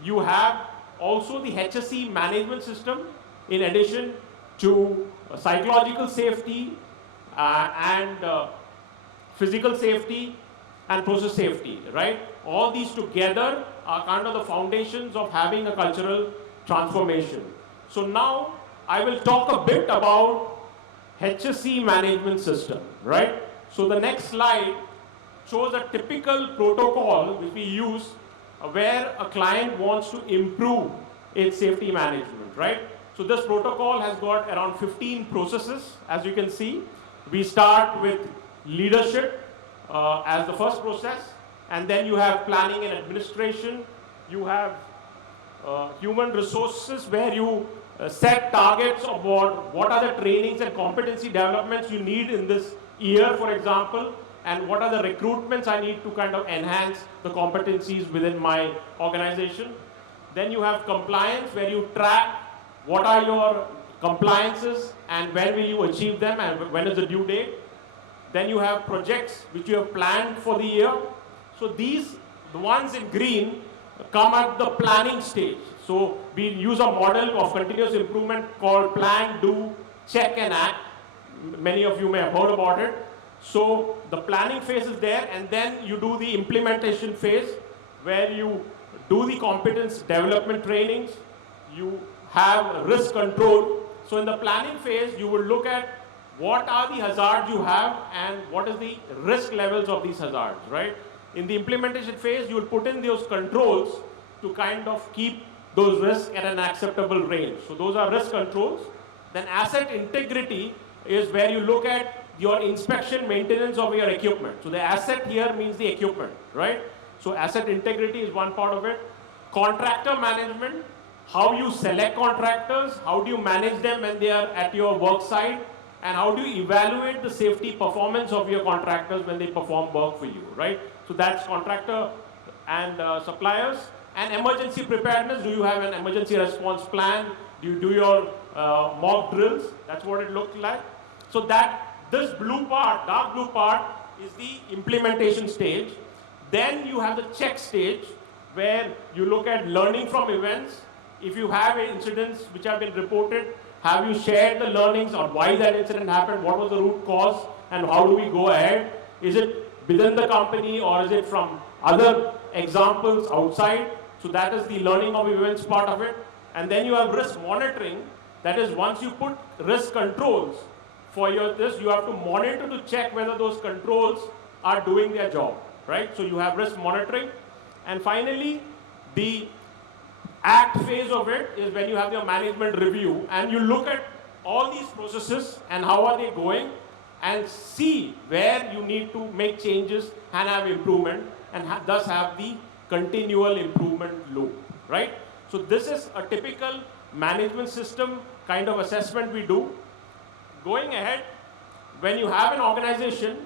you have also the HSE management system in addition to psychological safety and physical safety and process safety, right? All these together are kind of the foundations of having a cultural transformation. So now I will talk a bit about HSE management system, right? So the next slide shows a typical protocol which we use where a client wants to improve its safety management, right? So this protocol has got around 15 processes, as you can see. We start with leadership as the first process, and then you have planning and administration. You have human resources where you set targets about what are the trainings and competency developments you need in this year, for example, and what are the recruitments I need to kind of enhance the competencies within my organization. Then you have compliance where you track what are your compliances and when will you achieve them and when is the due date. Then you have projects which you have planned for the year. So these, the ones in green, come at the planning stage. So we use a model of continuous improvement called plan, do, check and act. Many of you may have heard about it. So the planning phase is there, and then you do the implementation phase where you do the competence development trainings. You have risk control. So in the planning phase, you will look at what are the hazards you have and what is the risk levels of these hazards, right? In the implementation phase, you will put in those controls to kind of keep those risks at an acceptable range. So those are risk controls. Then asset integrity is where you look at your inspection maintenance of your equipment. So the asset here means the equipment, right? So asset integrity is one part of it. Contractor management, how you select contractors, how do you manage them when they are at your work site, and how do you evaluate the safety performance of your contractors when they perform work for you, right? So that's contractor and suppliers. And emergency preparedness, do you have an emergency response plan? Do you do your mock drills? That's what it looked like. So that this blue part, dark blue part, is the implementation stage. Then you have the check stage where you look at learning from events. If you have incidents which have been reported, have you shared the learnings on why that incident happened, what was the root cause, and how do we go ahead? Is it within the company or is it from other examples outside? So that is the learning of events part of it. And then you have risk monitoring. That is, once you put risk controls for this, you have to monitor to check whether those controls are doing their job, right? So you have risk monitoring. And finally, the act phase of it is when you have your management review and you look at all these processes and how are they going and see where you need to make changes and have improvement and thus have the continual improvement loop, right? So this is a typical management system kind of assessment we do. Going ahead, when you have an organization,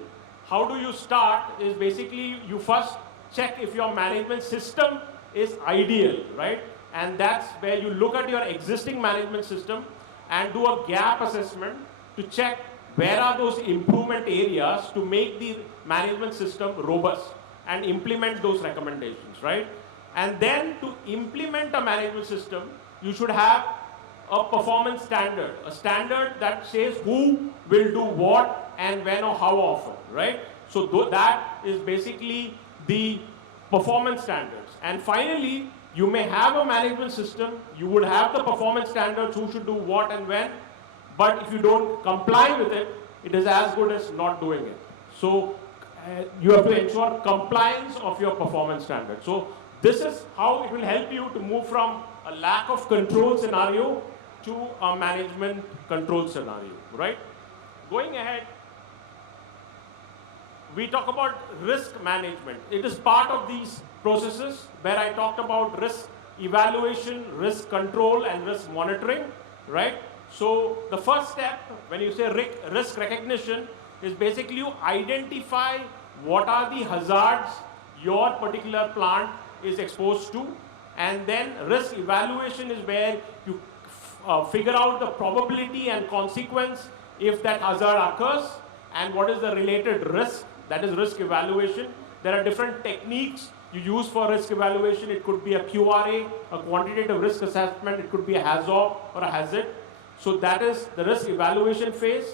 how do you start is basically you first check if your management system is ideal, right? And that's where you look at your existing management system and do a gap assessment to check where are those improvement areas to make the management system robust and implement those recommendations, right? And then to implement a management system, you should have a performance standard, a standard that says who will do what and when or how often, right? So that is basically the performance standards. And finally, you may have a management system, you would have the performance standards, who should do what and when, but if you don't comply with it, it is as good as not doing it. So you have to ensure compliance of your performance standards. So this is how it will help you to move from a lack of control scenario to a management control scenario, right? Going ahead, we talk about risk management. It is part of these processes where I talked about risk evaluation, risk control, and risk monitoring, right? So the first step, when you say risk recognition, is basically you identify what are the hazards your particular plant is exposed to, and then risk evaluation is where you figure out the probability and consequence if that hazard occurs and what is the related risk, that is risk evaluation. There are different techniques you use for risk evaluation. It could be a QRA, a quantitative risk assessment. It could be a HAZOP or a hazard. So that is the risk evaluation phase.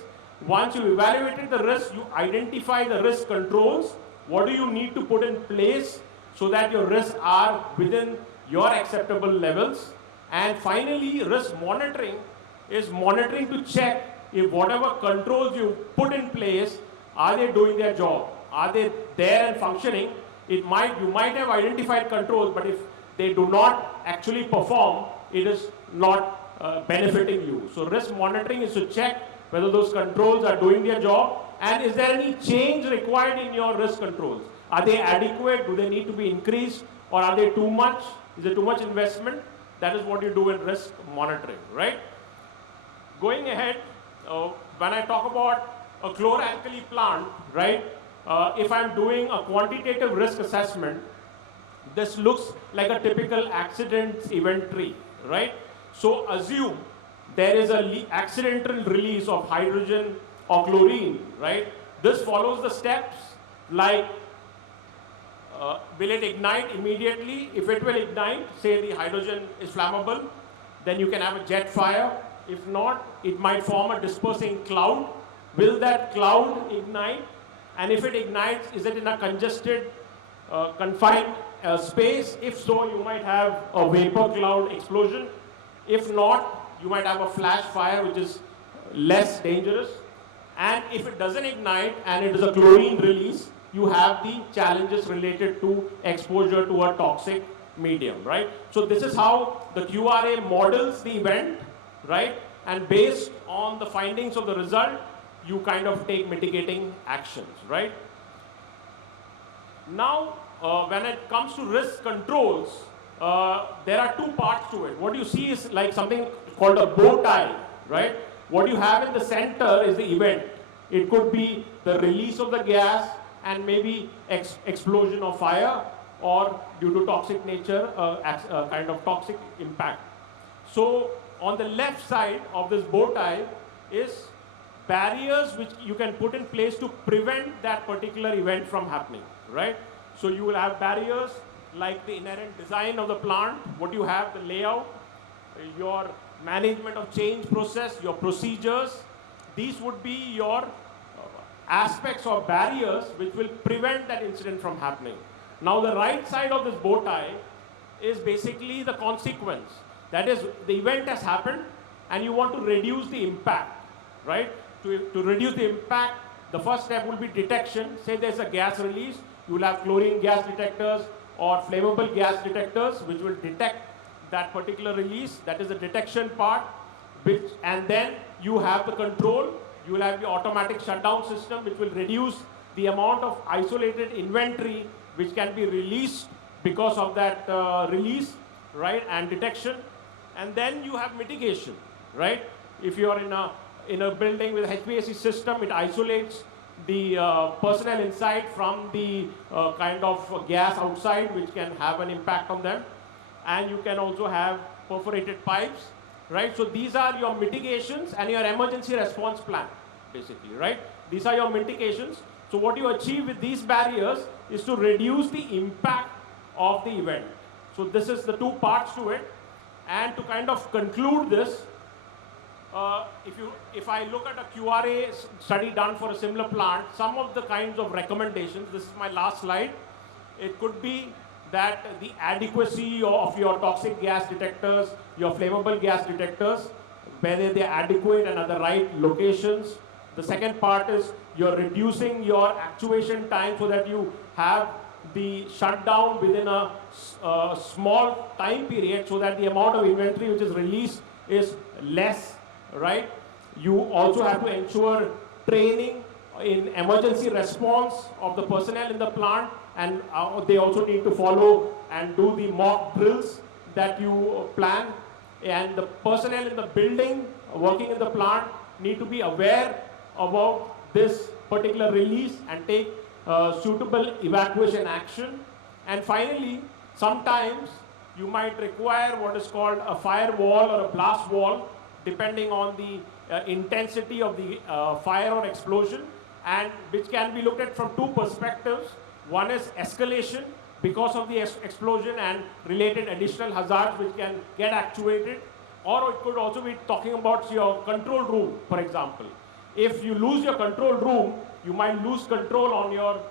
Once you evaluated the risk, you identify the risk controls. What do you need to put in place so that your risks are within your acceptable levels? And finally, risk monitoring is monitoring to check if whatever controls you put in place, are they doing their job? Are they there and functioning? You might have identified controls, but if they do not actually perform, it is not benefiting you. So risk monitoring is to check whether those controls are doing their job, and is there any change required in your risk controls? Are they adequate? Do they need to be increased? Or are they too much? Is there too much investment? That is what you do in risk monitoring, right? Going ahead, when I talk about a chloralkali plant, right? If I'm doing a quantitative risk assessment, this looks like a typical accident event tree, right? So assume there is an accidental release of hydrogen or chlorine, right? This follows the steps like, will it ignite immediately? If it will ignite, say the hydrogen is flammable, then you can have a jet fire. If not, it might form a dispersing cloud. Will that cloud ignite? And if it ignites, is it in a congested, confined space? If so, you might have a vapor cloud explosion. If not, you might have a flash fire, which is less dangerous. And if it doesn't ignite and it is a chlorine release, you have the challenges related to exposure to a toxic medium, right? So this is how the QRA models the event, right? And based on the findings of the result, you kind of take mitigating actions, right? Now, when it comes to risk controls, there are two parts to it. What you see is like something called a bow tie, right? What you have in the center is the event. It could be the release of the gas and maybe explosion of fire, or due to toxic nature, kind of toxic impact. So on the left side of this bow tie is barriers which you can put in place to prevent that particular event from happening, right? So you will have barriers like the inherent design of the plant, what you have, the layout, your management of change process, your procedures. These would be your aspects or barriers which will prevent that incident from happening. Now the right side of this bow tie is basically the consequence. That is, the event has happened and you want to reduce the impact, right? To reduce the impact, the first step will be detection. Say there's a gas release, you will have chlorine gas detectors or flammable gas detectors which will detect that particular release. That is the detection part. And then you have the control. You will have the automatic shutdown system which will reduce the amount of isolated inventory which can be released because of that release, right, and detection. And then you have mitigation, right? If you are in a building with a HVAC system, it isolates the personnel inside from the kind of gas outside which can have an impact on them. And you can also have perforated pipes, right? So these are your mitigations and your emergency response plan, basically, right? These are your mitigations. So what you achieve with these barriers is to reduce the impact of the event. So this is the two parts to it. And to kind of conclude this, if I look at a QRA study done for a similar plant, some of the kinds of recommendations, this is my last slide, it could be that the adequacy of your toxic gas detectors, your flammable gas detectors, whether they're adequate and at the right locations. The second part is you're reducing your actuation time so that you have the shutdown within a small time period so that the amount of inventory which is released is less, right? You also have to ensure training in emergency response of the personnel in the plant, and they also need to follow and do the mock drills that you plan. And the personnel in the building working in the plant need to be aware about this particular release and take suitable evacuation action. And finally, sometimes you might require what is called a firewall or a blast wall, depending on the intensity of the fire or explosion, and which can be looked at from two perspectives. One is escalation because of the explosion and related additional hazards which can get actuated, or it could also be talking about your control room, for example. If you lose your control room, you might lose control on your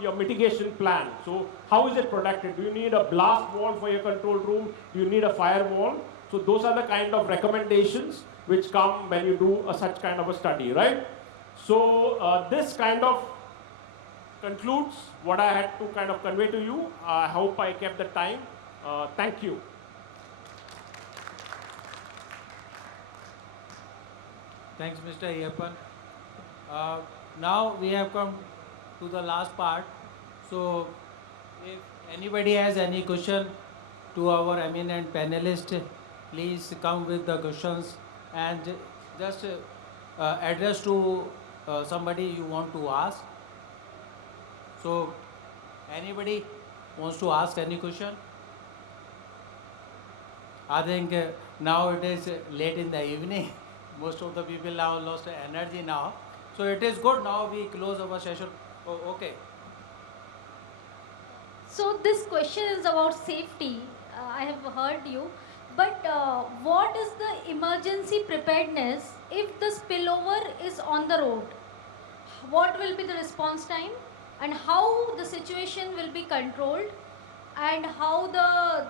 your mitigation plan. So how is it protected? Do you need a blast wall for your control room? Do you need a firewall? So those are the kind of recommendations which come when you do such kind of a study, right? So this kind of concludes what I had to kind of convey to you. I hope I kept the time. Thank you. Thanks, Mr. Ayappan. Now we have come to the last part. So if anybody has any question to our eminent panelist, please come with the questions and just address to somebody you want to ask. So anybody wants to ask any question? I think now it is late in the evening. Most of the people now lost energy now. So it is good now we close our session. Oh, okay. So this question is about safety. I have heard you. But what is the emergency preparedness if the spillover is on the road? What will be the response time? And how the situation will be controlled? And how the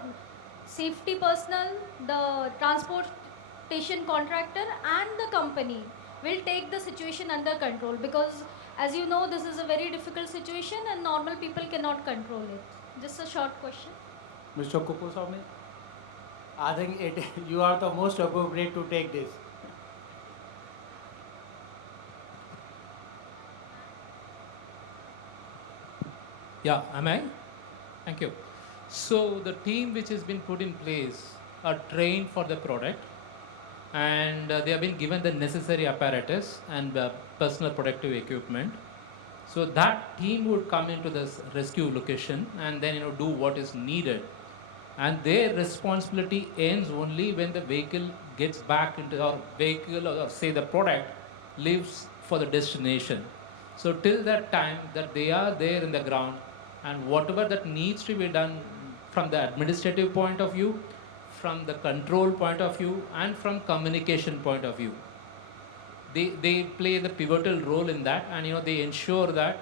safety personnel, the transportation contractor and the company will take the situation under control? Because as you know, this is a very difficult situation and normal people cannot control it. Just a short question. Mr. Kuppuswamy, I think you are the most appropriate to take this. Yeah, am I? Thank you. So the team which has been put in place are trained for the product, and they have been given the necessary apparatus and personal protective equipment. So that team would come into this rescue location and then do what is needed. And their responsibility ends only when the vehicle gets back into our vehicle, or say the product leaves for the destination. So till that time that they are there in the ground, and whatever that needs to be done from the administrative point of view, from the control point of view, and from communication point of view, they play the pivotal role in that, and they ensure that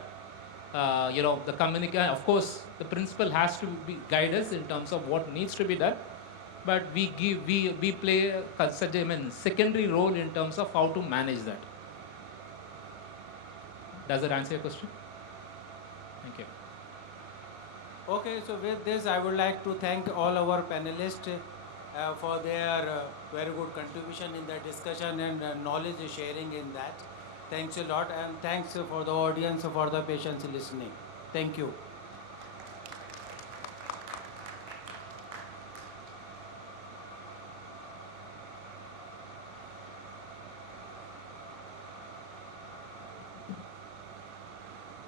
the communication. Of course, the principal has to guide us in terms of what needs to be done, but we play such a secondary role in terms of how to manage that. Does that answer your question? Thank you. Okay, so with this, I would like to thank all our panelists for their very good contribution in the discussion and knowledge sharing in that. Thanks a lot, and thanks for the audience for the patience listening. Thank you.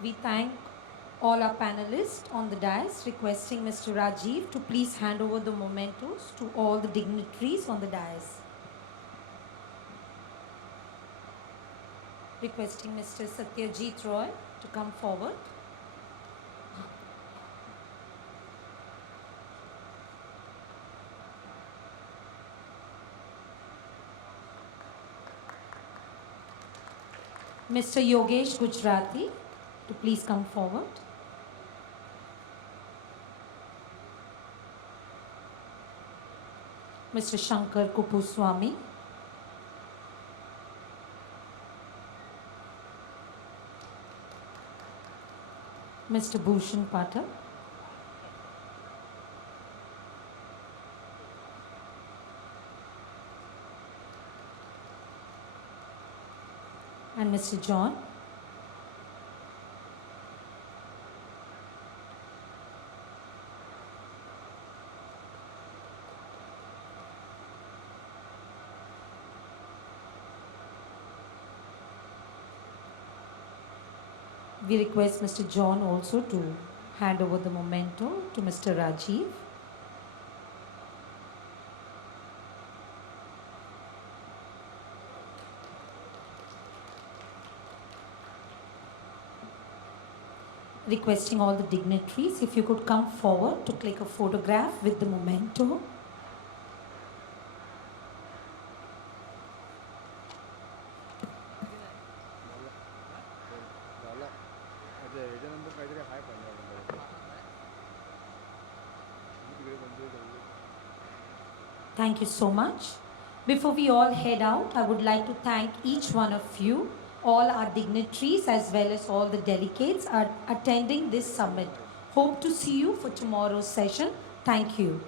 We thank all our panelists on the dais, requesting Mr. Rajeev to please hand over the mementos to all the dignitaries on the dais. Requesting Mr. Satyajit Roy to come forward. Mr. Yogesh Gujarati to please come forward. Mr. Shanker Kuppuswamy. Mr. Bhushan Pathak. And Mr. John. We request Mr. John also to hand over the memento to Mr. Rajeev. requesting all the dignitaries if you could come forward to click a photograph with the memento. Thank you so much. Before we all head out, I would like to thank each one of you, all our dignitaries as well as all the delegates are attending this summit. Hope to see you for tomorrow's session. Thank you.